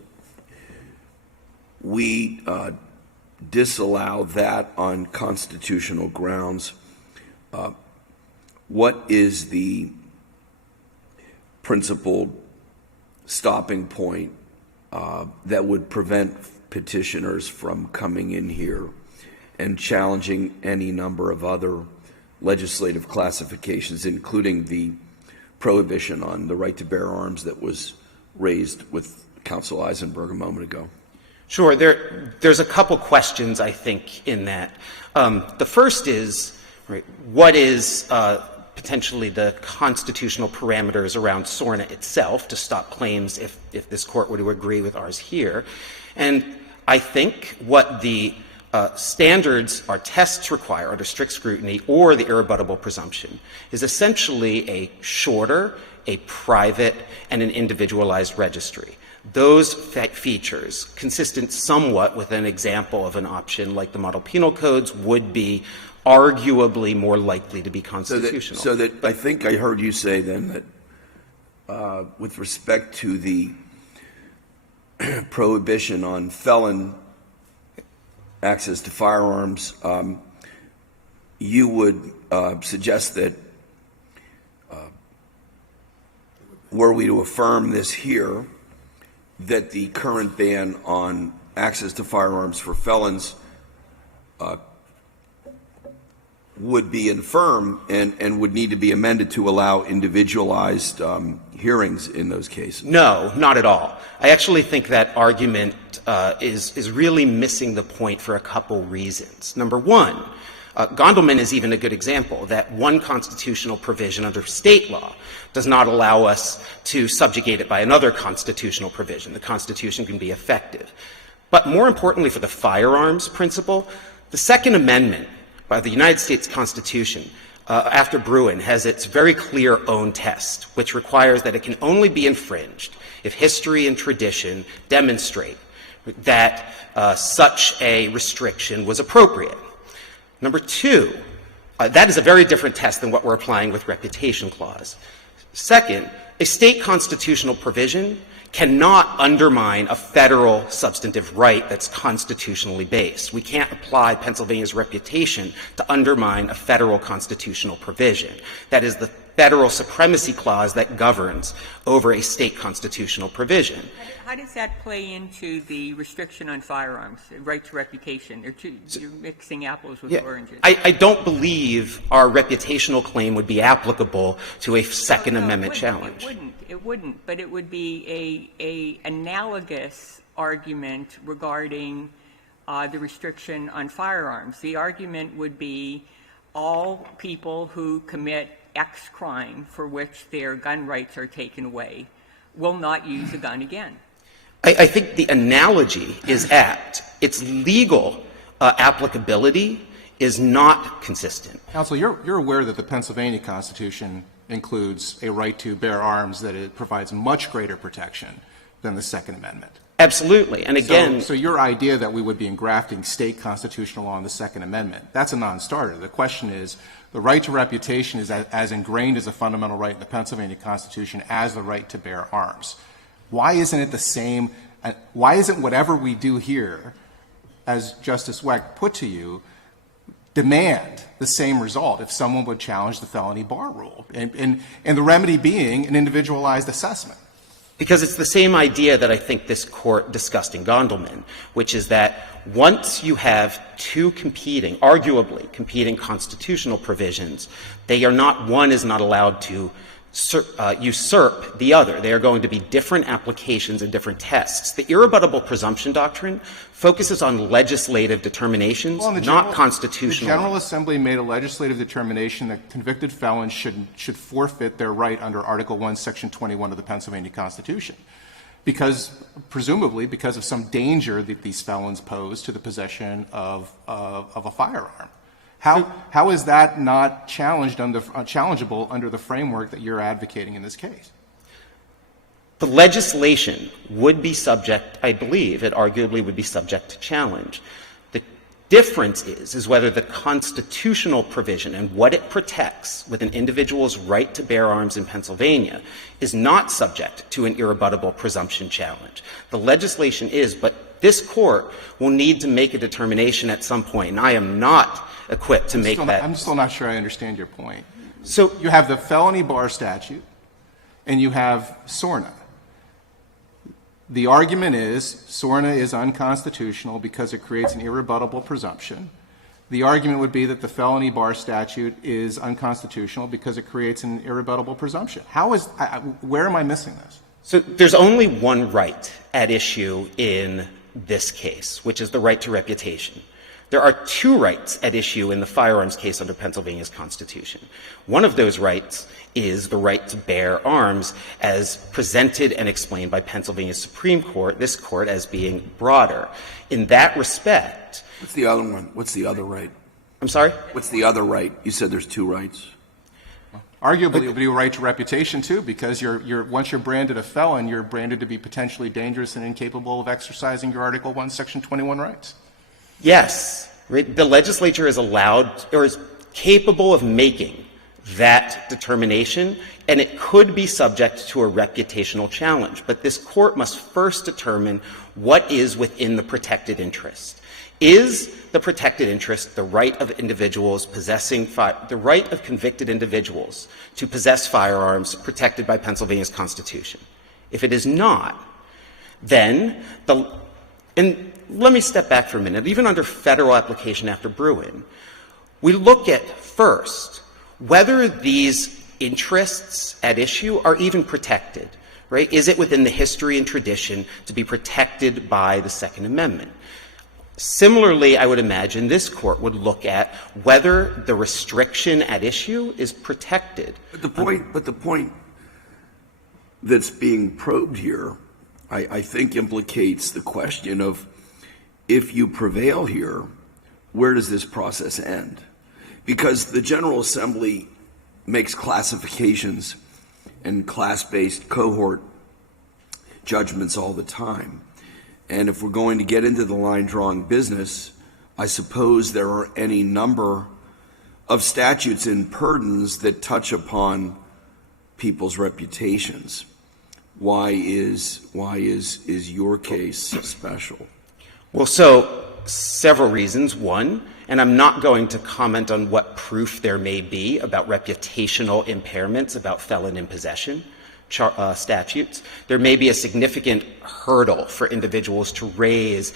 we disallow that on constitutional grounds, what is the principled stopping point that would prevent petitioners from coming in here and challenging any number of other legislative classifications, including the prohibition on the right to bear arms that was raised with Counsel Eisenberg a moment ago? Sure. There's a couple questions, I think, in that. The first is, right, what is potentially the constitutional parameters around SORNA itself to stop claims if this Court were to agree with ours here? And I think what the standards or tests require under strict scrutiny or the irrebuttable presumption is essentially a shorter, a private, and an individualized registry. Those features, consistent somewhat with an example of an option like the model penal codes, would be arguably more likely to be constitutional. So that I think I heard you say then that with respect to the prohibition on felon access to firearms, you would suggest that were we to affirm this here, that the current ban on access to firearms for felons would be infirm and would need to be amended to allow individualized hearings in those cases? No, not at all. I actually think that argument is really missing the point for a couple reasons. Number one, Gondelman is even a good example that one constitutional provision under state law does not allow us to subjugate it by another constitutional provision. The Constitution can be effective. But more importantly for the firearms principle, the Second Amendment by the United States Constitution after Bruin has its very clear own test, which requires that it can only be infringed if history and tradition demonstrate that such a restriction was appropriate. Number two, that is a very different test than what we're applying with reputation clause. Second, a state constitutional provision cannot undermine a federal substantive right that's constitutionally based. We can't apply Pennsylvania's reputation to undermine a federal constitutional provision. That is the federal supremacy clause that governs over a state constitutional provision. How does that play into the restriction on firearms, right to reputation? You're mixing apples with oranges. I don't believe our reputational claim would be applicable to a Second Amendment challenge. It wouldn't, but it would be a analogous argument regarding the restriction on firearms. The argument would be all people who commit X crime for which their gun rights are taken away will not use a gun again. I think the analogy is apt. Its legal applicability is not consistent. Counsel, you're aware that the Pennsylvania Constitution includes a right to bear arms, that it provides much greater protection than the Second Amendment. Absolutely. And again, so your idea that we would be engrafting state constitutional law on the Second Amendment, that's a non-starter. The question is, the right to reputation is as ingrained as a fundamental right in the Pennsylvania Constitution as the right to bear arms. Why isn't it the same? Why isn't whatever we do here, as Justice Weck put to you, demand the same result if someone would challenge the felony bar rule, and the remedy being an individualized assessment. Because it's the same idea that I think this Court discussed in Gondelman, which is that once you have two arguably competing constitutional provisions, one is not allowed to usurp the other. They are going to be different applications and different tests. The irrebuttable presumption doctrine focuses on legislative determinations, not constitutional. The General Assembly made a legislative determination that convicted felons should forfeit their right under Article I, Section 21 of the Pennsylvania Constitution, presumably because of some danger that these felons pose to the possession of a firearm. How is that not challengeable under the framework that you're advocating in this case? The legislation would be subject, I believe, it arguably would be subject to challenge. The difference is whether the constitutional provision and what it protects with an individual's right to bear arms in Pennsylvania is not subject to an irrebuttable presumption challenge. The legislation is, but this Court will need to make a determination at some point, and I am not equipped to make that. I'm still not sure I understand your point. So you have the felony bar statute, and you have SORNA. The argument is SORNA is unconstitutional because it creates an irrebuttable presumption. The argument would be that the felony bar statute is unconstitutional because it creates an irrebuttable presumption. Where am I missing this? So there's only one right at issue in this case, which is the right to reputation. There are two rights at issue in the firearms case under Pennsylvania's Constitution. One of those rights is the right to bear arms as presented and explained by Pennsylvania's Supreme Court, this Court, as being broader. In that respect— What's the other one? What's the other right? I'm sorry? What's the other right? You said there's two rights. Arguably, it would be a right to reputation, too, because once you're branded a felon, you're branded to be potentially dangerous and incapable of exercising your Article I, Section 21 rights. Yes. The legislature is allowed or is capable of making that determination, and it could be subject to a reputational challenge. But this Court must first determine what is within the protected interest. Is the protected interest the right of individuals the right of convicted individuals to possess firearms protected by Pennsylvania's Constitution? If it is not, then and let me step back for a minute. Even under federal application after Bruin, we look at first whether these interests at issue are even protected, right? Is it within the history and tradition to be protected by the Second Amendment? Similarly, I would imagine this Court would look at whether the restriction at issue is protected. But the point that's being probed here, I think, implicates the question of, if you prevail here, where does this process end? Because the General Assembly makes classifications and class-based cohort judgments all the time. And if we're going to get into the line-drawing business, I suppose there are any number of statutes in pardons that touch upon people's reputations. Why is your case special? Well, so several reasons. One, and I'm not going to comment on what proof there may be about reputational impairments about felon in possession statutes. There may be a significant hurdle for individuals to raise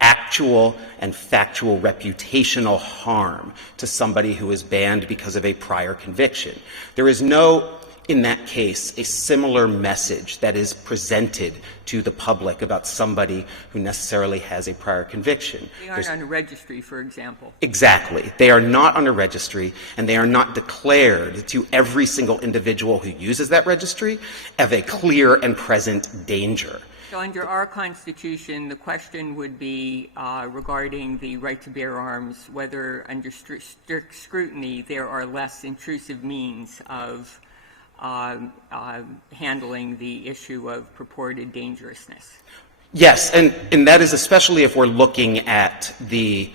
actual and factual reputational harm to somebody who is banned because of a prior conviction. There is no, in that case, a similar message that is presented to the public about somebody who necessarily has a prior conviction. They aren't on a registry, for example. Exactly. They are not on a registry, and they are not declared to every single individual who uses that registry of a clear and present danger. So under our Constitution, the question would be regarding the right to bear arms, whether under strict scrutiny there are less intrusive means of handling the issue of purported dangerousness. Yes, and that is especially if we're looking at the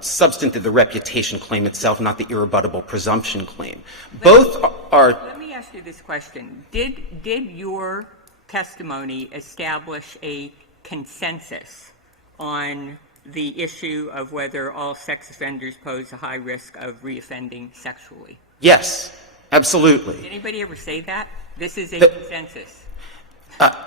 substantive, the reputation claim itself, not the irrebuttable presumption claim. Both are— Let me ask you this question. Did your testimony establish a consensus on the issue of whether all sex offenders pose a high risk of reoffending sexually? Yes, absolutely. Did anybody ever say that? This is a consensus.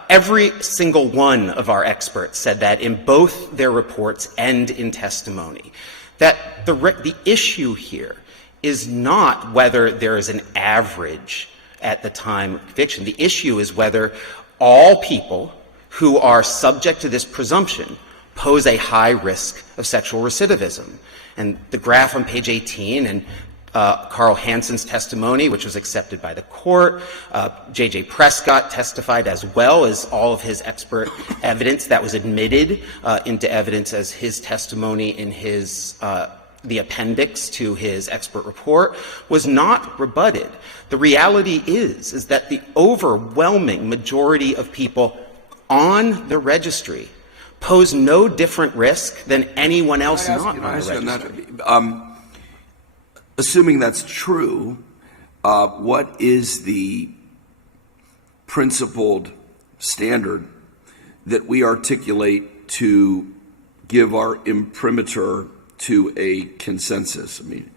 Every single one of our experts said that in both their reports and in testimony. That the issue here is not whether there is an average at the time of conviction. The issue is whether all people who are subject to this presumption pose a high risk of sexual recidivism. And the graph on page 18 and Carl Hansen's testimony, which was accepted by the court. J.J. Prescott testified, as well as all of his expert evidence that was admitted into evidence as his testimony in his the appendix to his expert report, was not rebutted. The reality is that the overwhelming majority of people on the registry pose no different risk than anyone else not on the registry. Assuming that's true, what is the principled standard that we articulate to give our imprimatur to a consensus? I mean,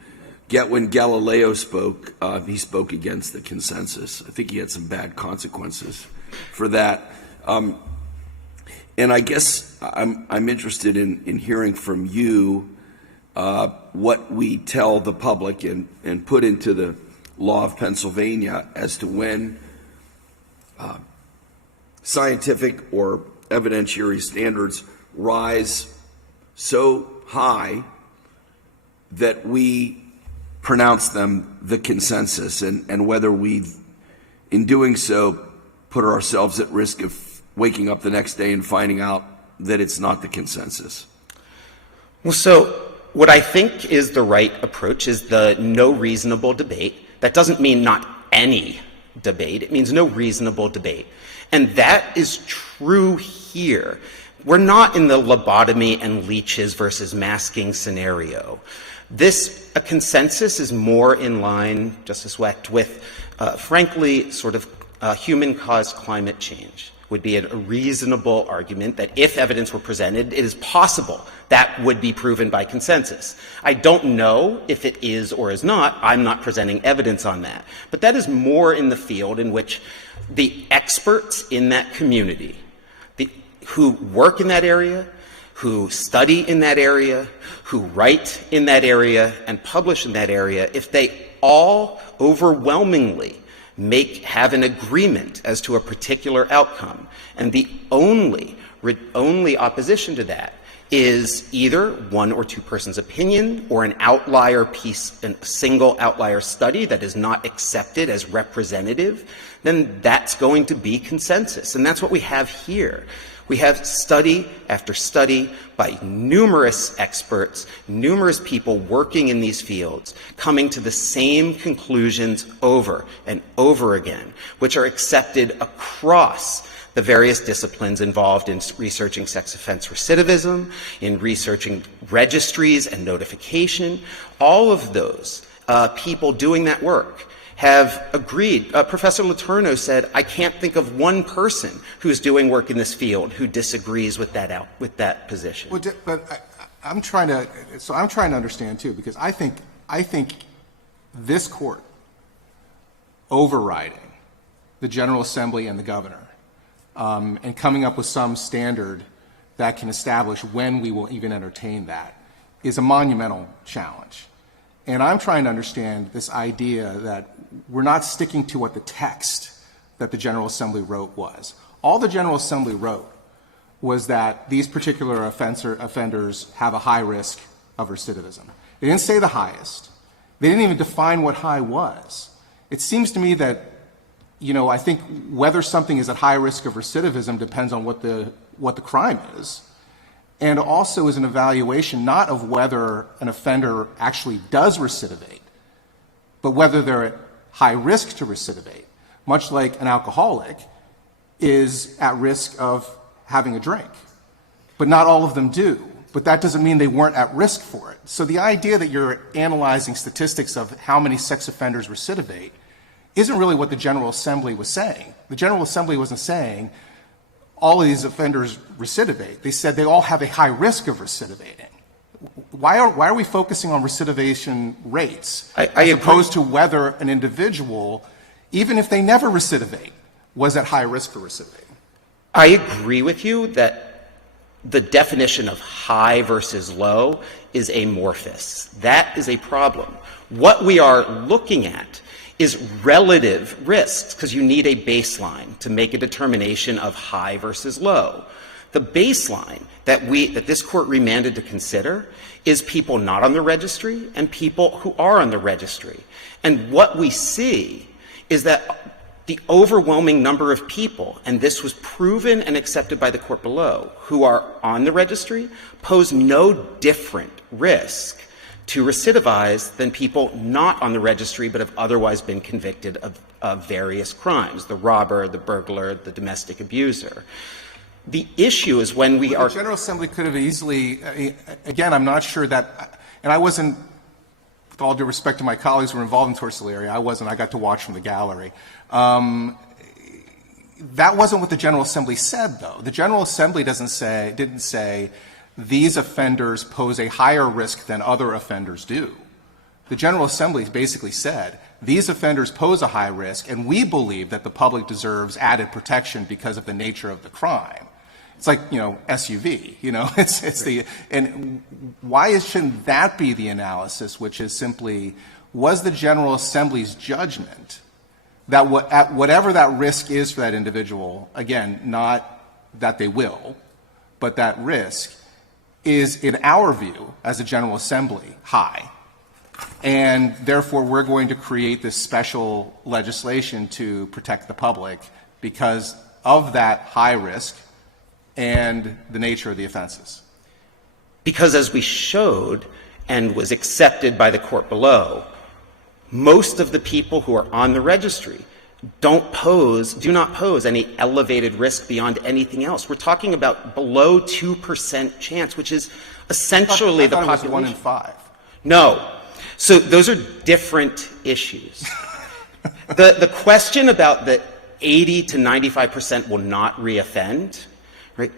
when Galileo spoke, he spoke against the consensus. I think he had some bad consequences for that. And I guess I'm interested in hearing from you what we tell the public and put into the law of Pennsylvania as to when scientific or evidentiary standards rise so high that we pronounce them the consensus, and whether we, in doing so, put ourselves at risk of waking up the next day and finding out that it's not the consensus. Well, so what I think is the right approach is the no reasonable debate. That doesn't mean not any debate. It means no reasonable debate. And that is true here. We're not in the lobotomy and leeches versus masking scenario. A consensus is more in line, Justice Wecht, with, frankly, sort of human-caused climate change. Would be a reasonable argument that if evidence were presented, it is possible that would be proven by consensus. I don't know if it is or is not. I'm not presenting evidence on that. But that is more in the field in which the experts in that community, who work in that area, who study in that area, who write in that area, and publish in that area, if they all overwhelmingly have an agreement as to a particular outcome, and the only opposition to that is either one or two persons' opinion or an outlier piece, a single outlier study that is not accepted as representative, then that's going to be consensus. And that's what we have here. We have study after study by numerous experts, numerous people working in these fields, coming to the same conclusions over and over again, which are accepted across the various disciplines involved in researching sex offense recidivism, in researching registries and notification. All of those people doing that work have agreed. Professor Letourneau said, I can't think of one person who's doing work in this field who disagrees with that position. Well, but I'm trying to understand too, because I think this court overriding the General Assembly and the governor and coming up with some standard that can establish when we will even entertain that is a monumental challenge. And I'm trying to understand this idea that we're not sticking to what the text that the General Assembly wrote was. All the General Assembly wrote was that these particular offenders have a high risk of recidivism. They didn't say the highest. They didn't even define what high was. It seems to me that, I think whether something is at high risk of recidivism depends on what the crime is, and also is an evaluation not of whether an offender actually does recidivate, but whether they're at high risk to recidivate, much like an alcoholic is at risk of having a drink. But not all of them do. But that doesn't mean they weren't at risk for it. So the idea that you're analyzing statistics of how many sex offenders recidivate isn't really what the General Assembly was saying. The General Assembly wasn't saying all of these offenders recidivate. They said they all have a high risk of recidivating. Why are we focusing on recidivation rates as opposed to whether an individual, even if they never recidivate, was at high risk for recidivating? I agree with you that the definition of high versus low is amorphous. That is a problem. What we are looking at is relative risks, because you need a baseline to make a determination of high versus low. The baseline that this court remanded to consider is people not on the registry and people who are on the registry. And what we see is that the overwhelming number of people, and this was proven and accepted by the court below, who are on the registry pose no different risk to recidivize than people not on the registry but have otherwise been convicted of various crimes, the robber, the burglar, the domestic abuser. The issue is when we are— The General Assembly could have easily, again, I'm not sure that, and I wasn't, with all due respect to my colleagues who were involved in Toslieri, I wasn't, I got to watch from the gallery. That wasn't what the General Assembly said, though. The General Assembly didn't say these offenders pose a higher risk than other offenders do. The General Assembly basically said these offenders pose a high risk, and we believe that the public deserves added protection because of the nature of the crime. It's like, SUV, it's the, and why shouldn't that be the analysis, which is simply, was the General Assembly's judgment that at whatever that risk is for that individual, again, not that they will, but that risk is, in our view, as a General Assembly, high. And therefore, we're going to create this special legislation to protect the public because of that high risk and the nature of the offenses. Because as we showed and was accepted by the court below, most of the people who are on the registry do not pose any elevated risk beyond anything else. We're talking about below 2% chance, which is essentially the population. I thought it was 1 in 5. No. So those are different issues. The question about the 80 to 95% will not reoffend, right,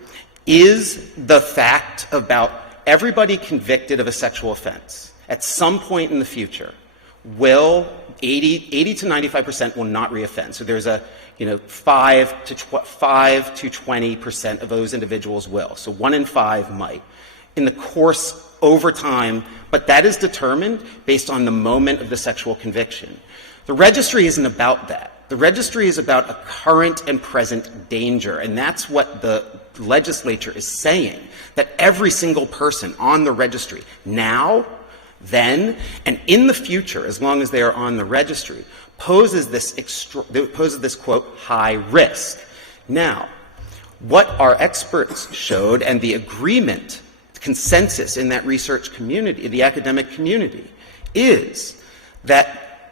is the fact about everybody convicted of a sexual offense at some point in the future will 80 to 95% will not reoffend. So there's a 5 to 20% of those individuals will. So 1 in 5 might. In the course over time, but that is determined based on the moment of the sexual conviction. The registry isn't about that. The registry is about a current and present danger, and that's what the legislature is saying, that every single person on the registry now, then, and in the future, as long as they are on the registry, poses this, quote, high risk. Now, what our experts showed and the agreement, consensus in that research community, the academic community, is that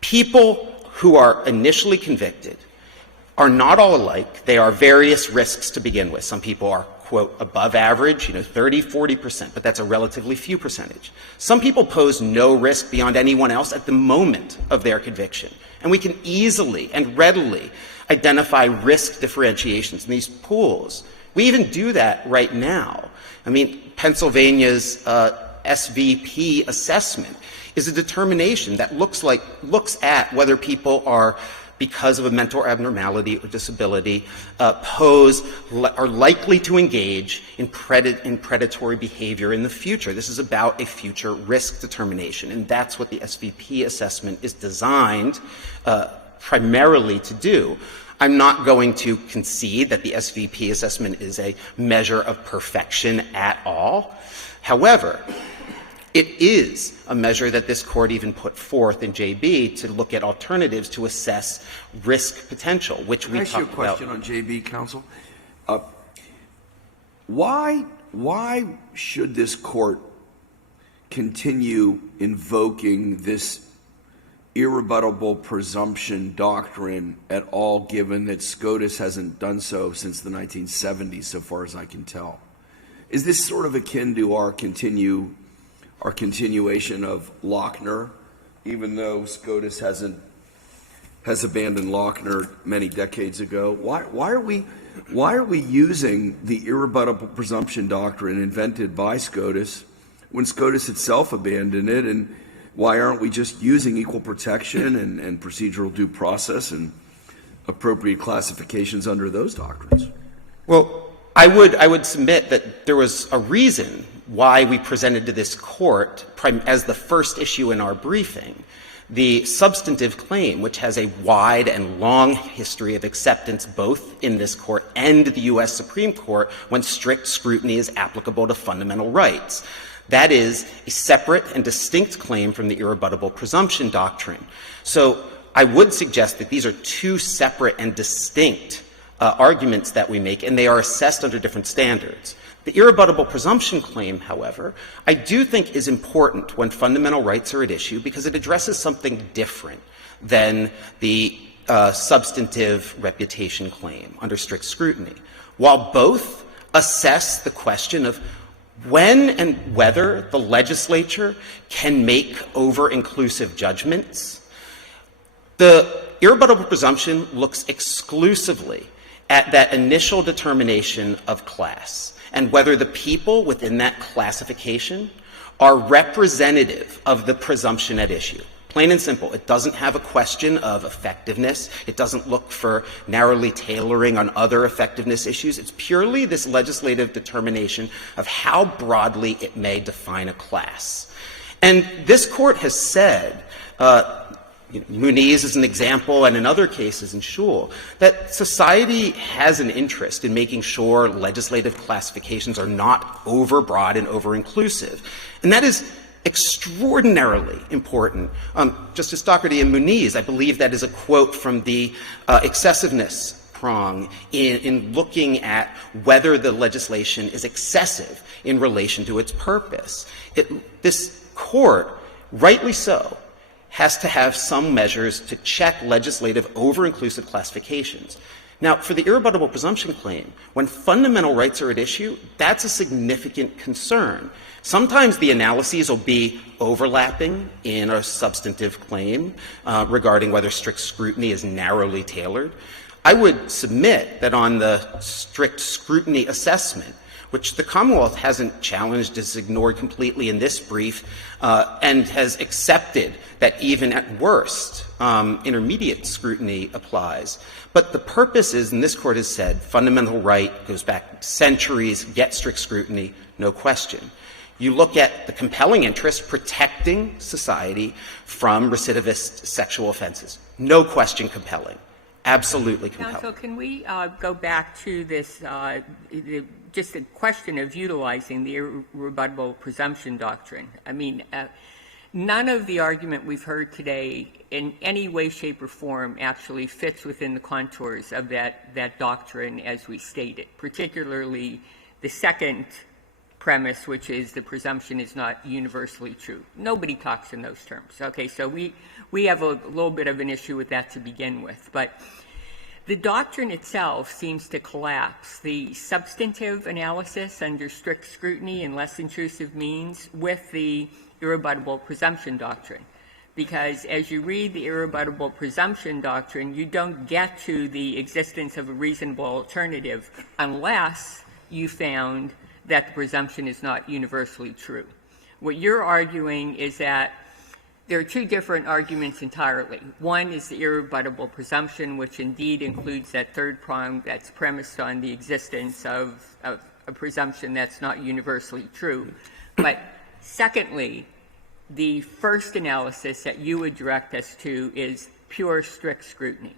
people who are initially convicted are not all alike. They are various risks to begin with. Some people are, quote, above average, 30, 40%, but that's a relatively few percentage. Some people pose no risk beyond anyone else at the moment of their conviction. And we can easily and readily identify risk differentiations in these pools. We even do that right now. I mean, Pennsylvania's SVP assessment is a determination that looks at whether people are, because of a mental abnormality or disability, are likely to engage in predatory behavior in the future. This is about a future risk determination, and that's what the SVP assessment is designed primarily to do. I'm not going to concede that the SVP assessment is a measure of perfection at all. However, it is a measure that this court even put forth in JB to look at alternatives to assess risk potential, which we talked about. Can I ask you a question on JB, counsel? Why should this court continue invoking this irrebuttable presumption doctrine at all, given that SCOTUS hasn't done so since the 1970s, so far as I can tell? Is this sort of akin to our continuation of Lochner, even though SCOTUS has abandoned Lochner many decades ago? Why are we why are we using the irrebuttable presumption doctrine invented by SCOTUS when SCOTUS itself abandoned it? And why aren't we just using equal protection and procedural due process and appropriate classifications under those doctrines? Well, I would submit that there was a reason why we presented to this court as the first issue in our briefing the substantive claim, which has a wide and long history of acceptance both in this court and the U.S. Supreme Court when strict scrutiny is applicable to fundamental rights. That is a separate and distinct claim from the irrebuttable presumption doctrine. So I would suggest that these are two separate and distinct arguments that we make, and they are assessed under different standards. The irrebuttable presumption claim, however, I do think is important when fundamental rights are at issue because it addresses something different than the substantive reputation claim under strict scrutiny. While both assess the question of when and whether the legislature can make over-inclusive judgments, the irrebuttable presumption looks exclusively at that initial determination of class and whether the people within that classification are representative of the presumption at issue. Plain and simple. It doesn't have a question of effectiveness. It doesn't look for narrowly tailoring on other effectiveness issues. It's purely this legislative determination of how broadly it may define a class. And this court has said, Muniz is an example, and in other cases in Schul, that society has an interest in making sure legislative classifications are not overbroad and over-inclusive. And that is extraordinarily important. Justice Doherty and Muniz, I believe that is a quote from the excessiveness prong in looking at whether the legislation is excessive in relation to its purpose. This court, rightly so, has to have some measures to check legislative over-inclusive classifications. Now, for the irrebuttable presumption claim, when fundamental rights are at issue, that's a significant concern. Sometimes the analyses will be overlapping in a substantive claim regarding whether strict scrutiny is narrowly tailored. I would submit that on the strict scrutiny assessment, which the Commonwealth hasn't challenged, is ignored completely in this brief, and has accepted that even at worst, intermediate scrutiny applies. But the purpose is, and this Court has said, fundamental right goes back centuries, get strict scrutiny, no question. You look at the compelling interest protecting society from recidivist sexual offenses. No question compelling. Absolutely compelling. Counsel, can we go back to this, just the question of utilizing the irrebuttable presumption doctrine? I mean, none of the argument we've heard today in any way, shape, or form actually fits within the contours of that doctrine as we stated, particularly the second premise, which is the presumption is not universally true. Nobody talks in those terms. Okay, so we have a little bit of an issue with that to begin with. But the doctrine itself seems to collapse the substantive analysis under strict scrutiny and less intrusive means with the irrebuttable presumption doctrine. Because as you read the irrebuttable presumption doctrine, you don't get to the existence of a reasonable alternative unless you found that the presumption is not universally true. What you're arguing is that there are two different arguments entirely. One is the irrebuttable presumption, which indeed includes that third prong that's premised on the existence of a presumption that's not universally true. But secondly, the first analysis that you would direct us to is pure strict scrutiny.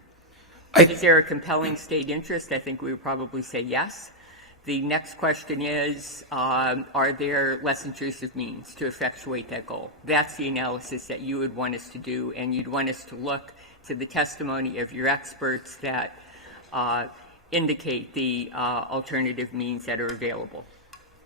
Is there a compelling state interest? I think we would probably say yes. The next question is, are there less intrusive means to effectuate that goal? That's the analysis that you would want us to do, and you'd want us to look to the testimony of your experts that indicate the alternative means that are available.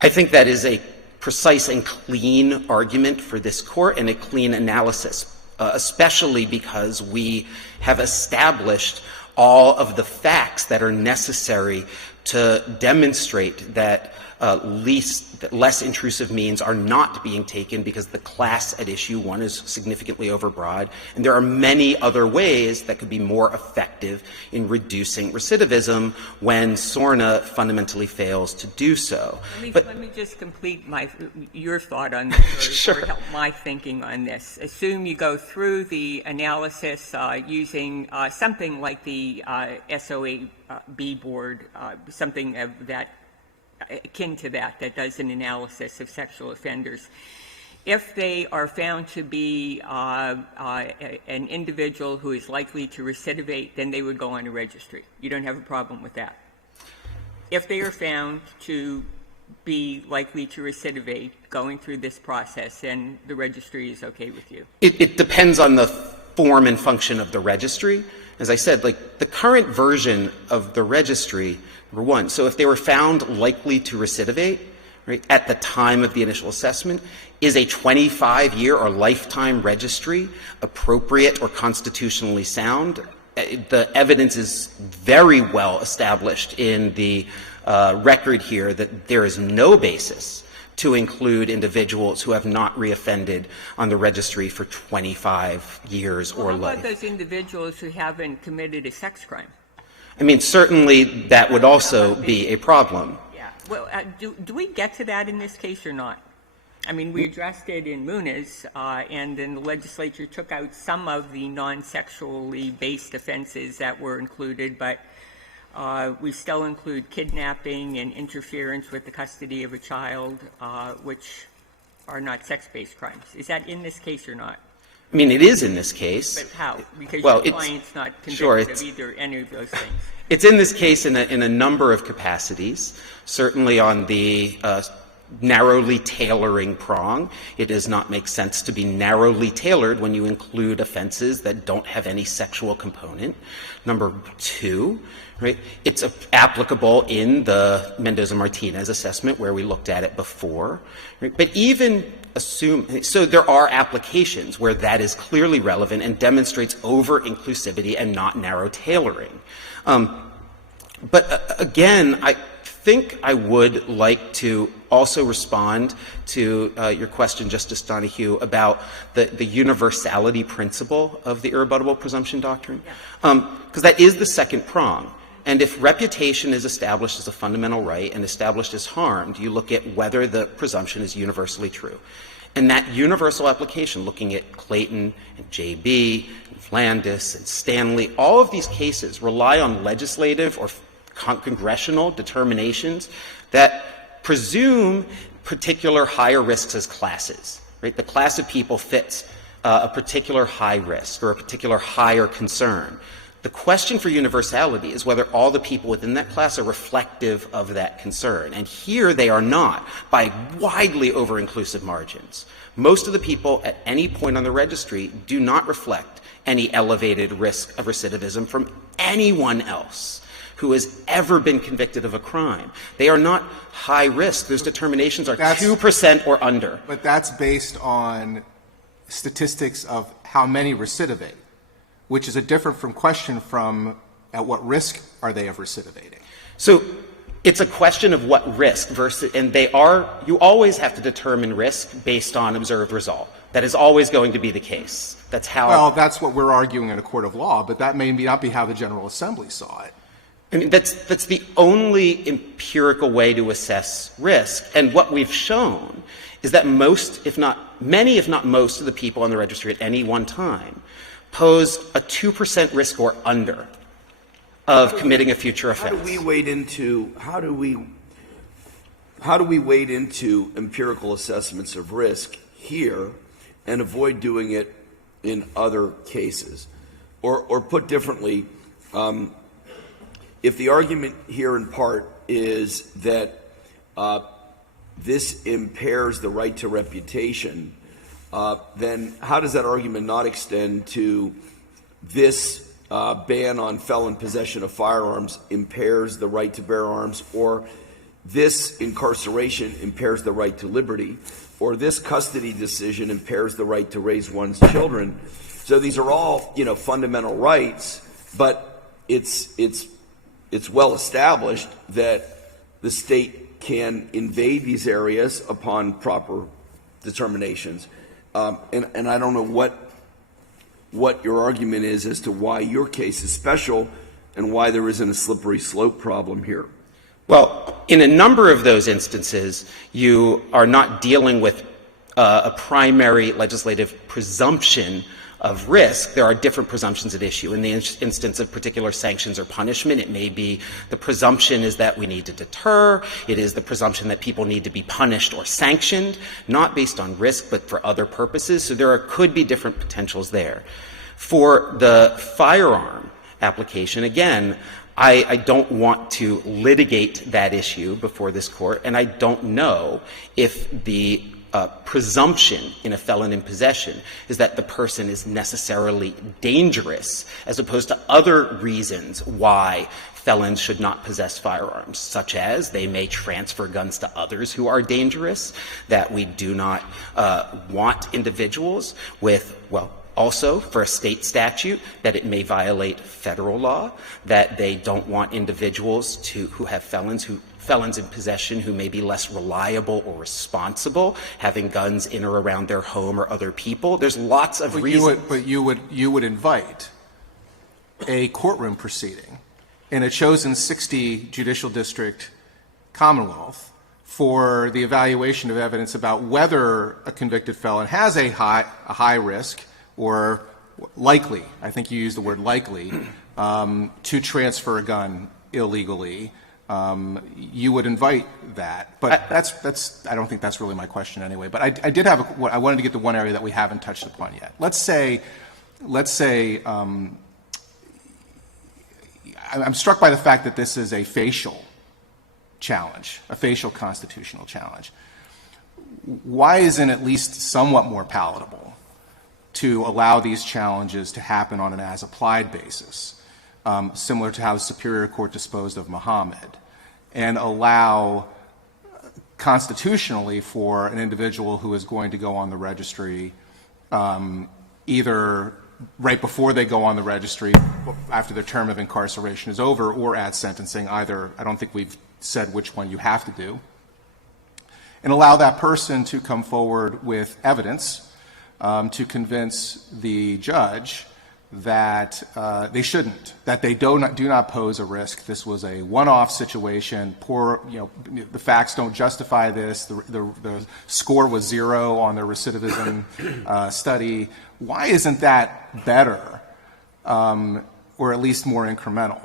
I think that is a precise and clean argument for this Court and a clean analysis, especially because we have established all of the facts that are necessary to demonstrate that less intrusive means are not being taken because the class at issue, one, is significantly overbroad, and there are many other ways that could be more effective in reducing recidivism when SORNA fundamentally fails to do so. Let me just complete your thought on this, or help my thinking on this. Assume you go through the analysis using something like the SOAB board, something of that akin to that does an analysis of sexual offenders. If they are found to be an individual who is likely to recidivate, then they would go on a registry. You don't have a problem with that. If they are found to be likely to recidivate going through this process, then the registry is okay with you. It depends on the form and function of the registry. As I said, like the current version of the registry, number one, so if they were found likely to recidivate, right, at the time of the initial assessment, is a 25-year or lifetime registry appropriate or constitutionally sound? The evidence is very well established in the record here that there is no basis to include individuals who have not reoffended on the registry for 25 years or how life. about those individuals who haven't committed a sex crime? I mean, certainly that would also be a problem. Yeah. Well, do we get to that in this case or not? I mean, we addressed it in Muniz, and then the legislature took out some of the non-sexually based offenses that were included, but we still include kidnapping and interference with the custody of a child, which are not sex-based crimes. Is that in this case or not? I mean, it is in this case. But how? Because Well, your client's not convicted sure, of either any of those things. It's in this case in a number of capacities. Certainly on the narrowly tailoring prong, it does not make sense to be narrowly tailored when you include offenses that don't have any sexual component. Number two, right, it's applicable in the Mendoza-Martinez assessment where we looked at it before. Right? But even so there are applications where that is clearly relevant and demonstrates over-inclusivity and not narrow tailoring. But again, I think I would like to also respond to your question, Justice Donahue, about the universality principle of the irrebuttable presumption doctrine, because that is the second prong. And if reputation is established as a fundamental right and established as harmed, you look at whether the presumption is universally true. And that universal application, looking at Clayton and J.B. and Flandis and Stanley, all of these cases rely on legislative or congressional determinations that presume particular higher risks as classes. Right? The class of people fits a particular high risk or a particular higher concern. The question for universality is whether all the people within that class are reflective of that concern. And here they are not, by widely over-inclusive margins. Most of the people at any point on the registry do not reflect any elevated risk of recidivism from anyone else who has ever been convicted of a crime. They are not high risk. Those determinations are 2% or under. But that's based on statistics of how many recidivate, which is a different question from at what risk are they of recidivating. So it's a question of what risk versus, and you always have to determine risk based on observed result. That is always going to be the case. That's how. Well, that's what we're arguing in a court of law, but that may not be how the General Assembly saw it. I mean, that's the only empirical way to assess risk. And what we've shown is that most, if not many, if not most of the people on the registry at any one time pose a 2% risk or under of committing a future offense. How do we wade into empirical assessments of risk here and avoid doing it in other cases? Or put differently, if the argument here in part is that this impairs the right to reputation, then how does that argument not extend to this ban on felon possession of firearms impairs the right to bear arms, or this incarceration impairs the right to liberty, or this custody decision impairs the right to raise one's children? So these are all, fundamental rights, but it's well established that the state can invade these areas upon proper determinations. And I don't know what your argument is as to why your case is special and why there isn't a slippery slope problem here. Well, in a number of those instances, you are not dealing with a primary legislative presumption of risk. There are different presumptions at issue. In the instance of particular sanctions or punishment, it may be the presumption is that we need to deter. It is the presumption that people need to be punished or sanctioned, not based on risk, but for other purposes. So there could be different potentials there. For the firearm application, again, I don't want to litigate that issue before this court, and I don't know if the presumption in a felon in possession is that the person is necessarily dangerous, as opposed to other reasons why felons should not possess firearms, such as they may transfer guns to others who are dangerous, that we do not want individuals with, well, also, for a state statute, that it may violate federal law, that they don't want individuals who have felons in possession who may be less reliable or responsible, having guns in or around their home or other people. There's lots of reasons. But you would invite a courtroom proceeding in a chosen 60 judicial district commonwealth for the evaluation of evidence about whether a convicted felon has a high risk or likely, I think you used the word likely, to transfer a gun illegally. You would invite that, but that's I don't think that's really my question anyway. But I did have I wanted to get to one area that we haven't touched upon yet. Let's say I'm struck by the fact that this is a facial challenge, a facial constitutional challenge. Why isn't it at least somewhat more palatable to allow these challenges to happen on an as-applied basis, similar to how the Superior Court disposed of Muhammad, and allow constitutionally for an individual who is going to go on the registry either right before they go on the registry, after their term of incarceration is over, or at sentencing, either. I don't think we've said which one you have to do, and allow that person to come forward with evidence to convince the judge that they shouldn't, that they do not pose a risk. This was a one-off situation. The facts don't justify this. The score was 0 on their recidivism study. Why isn't that better, or at least more incremental,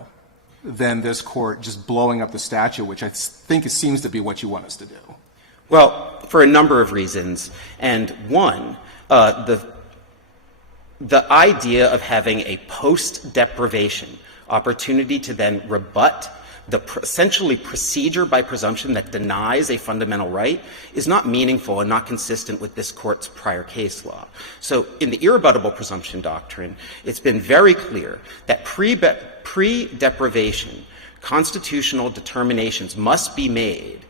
than this court just blowing up the statute, which I think it seems to be what you want us to do? Well, for a number of reasons. And one, the idea of having a post-deprivation opportunity to then rebut the essentially procedure by presumption that denies a fundamental right is not meaningful and not consistent with this court's prior case law. So in the irrebuttable presumption doctrine, it's been very clear that pre-deprivation constitutional determinations must be made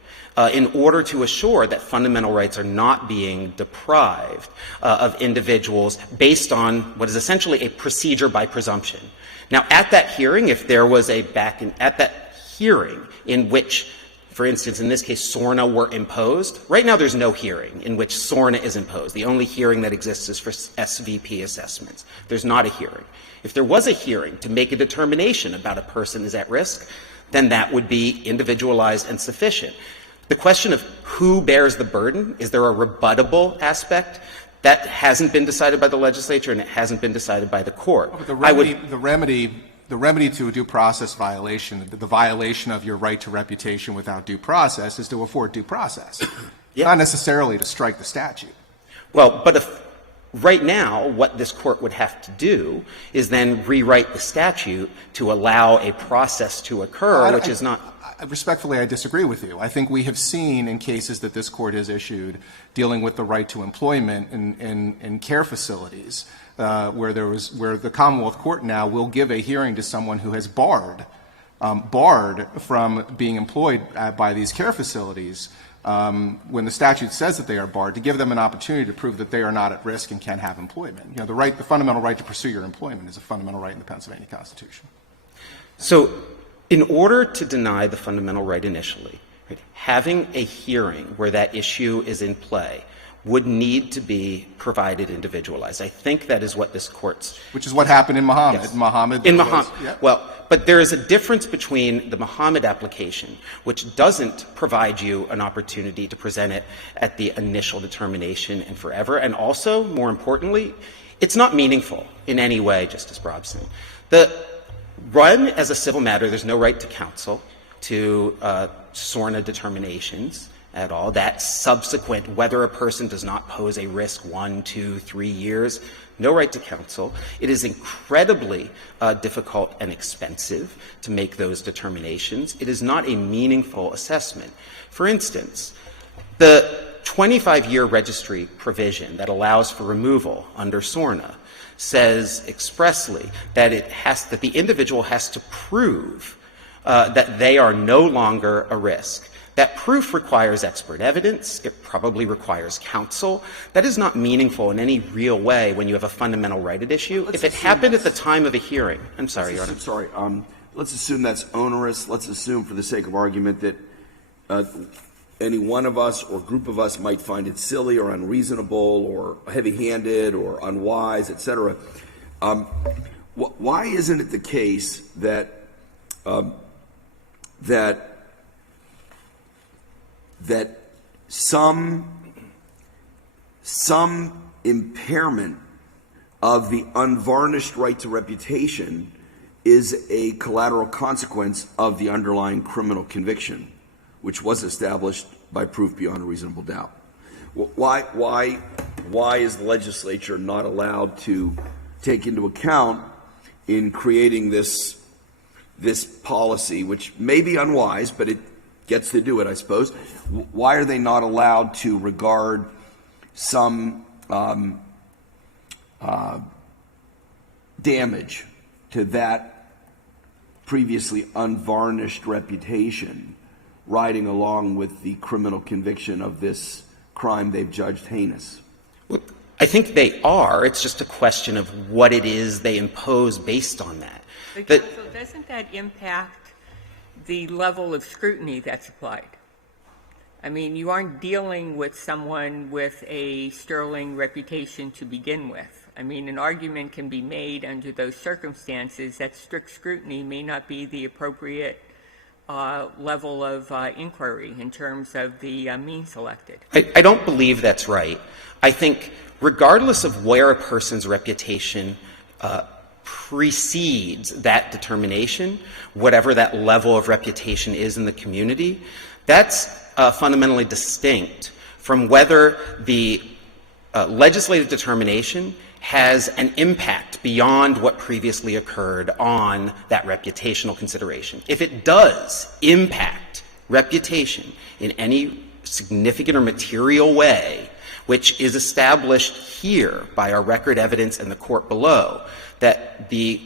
in order to assure that fundamental rights are not being deprived of individuals based on what is essentially a procedure by presumption. Now, at that hearing, if there was at that hearing in which, for instance, in this case, SORNA were imposed, right now there's no hearing in which SORNA is imposed. The only hearing that exists is for SVP assessments. There's not a hearing. If there was a hearing to make a determination about a person is at risk, then that would be individualized and sufficient. The question of who bears the burden, is there a rebuttable aspect? That hasn't been decided by the legislature and it hasn't been decided by the court. But the remedy to a due process violation, the violation of your right to reputation without due process, is to afford due process, not necessarily to strike the statute. Well, but right now, what this court would have to do is then rewrite the statute to allow a process to occur, which is not. Respectfully, I disagree with you. I think we have seen in cases that this court has issued dealing with the right to employment in care facilities, where the Commonwealth Court now will give a hearing to someone who has barred from being employed by these care facilities when the statute says that they are barred, to give them an opportunity to prove that they are not at risk and can have employment. You know, the fundamental right to pursue your employment is a fundamental right in the Pennsylvania Constitution. So, in order to deny the fundamental right initially, Right? Having a hearing where that issue is in play would need to be provided individualized. I think that is what this Court's... Which is what happened in Muhammad. Yes. In Muhammad. Yeah. Well, but there is a difference between the Muhammad application, which doesn't provide you an opportunity to present it at the initial determination and forever, and also, more importantly, it's not meaningful in any way, Justice Brobson. The run as a civil matter, there's no right to counsel to SORNA determinations at all. That subsequent, whether a person does not pose a risk 1, 2, 3 years, no right to counsel. It is incredibly difficult and expensive to make those determinations. It is not a meaningful assessment. For instance, the 25-year registry provision that allows for removal under SORNA says expressly that that the individual has to prove that they are no longer a risk. That proof requires expert evidence. It probably requires counsel. That is not meaningful in any real way when you have a fundamental right at issue. If it happened at the time of a hearing, I'm sorry, Your Honor. Sorry. Let's assume that's onerous. Let's assume, for the sake of argument, that any one of us or group of us might find it silly or unreasonable or heavy-handed or unwise, et cetera. Why isn't it the case that some impairment of the unvarnished right to reputation is a collateral consequence of the underlying criminal conviction, which was established by proof beyond a reasonable doubt? Why is the legislature not allowed to take into account in creating this policy, which may be unwise, but it gets to do it, I suppose? Why are they not allowed to regard some damage to that previously unvarnished reputation riding along with the criminal conviction of this crime they've judged heinous? Well, I think they are. It's just a question of what it is they impose based on that. So doesn't that impact the level of scrutiny that's applied? I mean, you aren't dealing with someone with a sterling reputation to begin with. I mean, an argument can be made under those circumstances that strict scrutiny may not be the appropriate level of inquiry in terms of the means selected. I don't believe that's right. I think regardless of where a person's reputation precedes that determination, whatever that level of reputation is in the community, that's fundamentally distinct from whether the legislative determination has an impact beyond what previously occurred on that reputational consideration. If it does impact reputation in any significant or material way, which is established here by our record evidence and the court below, that the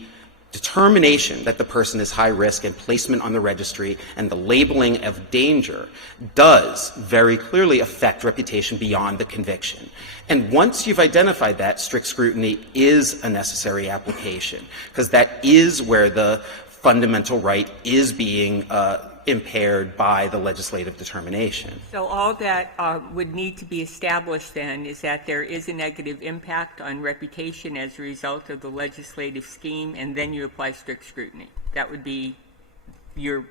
determination that the person is high risk and placement on the registry and the labeling of danger does very clearly affect reputation beyond the conviction. And once you've identified that, strict scrutiny is a necessary application, because that is where the fundamental right is being impaired by the legislative determination. So all that would need to be established then is that there is a negative impact on reputation as a result of the legislative scheme, and then you apply strict scrutiny. That would be your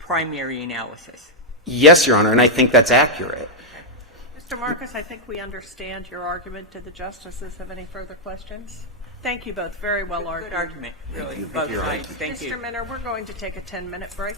primary analysis. Yes, Your Honor, and I think that's accurate. Mr. Marcus, I think we understand your argument. Do the justices have any further questions? Thank you both. Very well argued. Good argument, really. Both sides. Thank you. Mr. Minner, we're going to take a 10-minute break.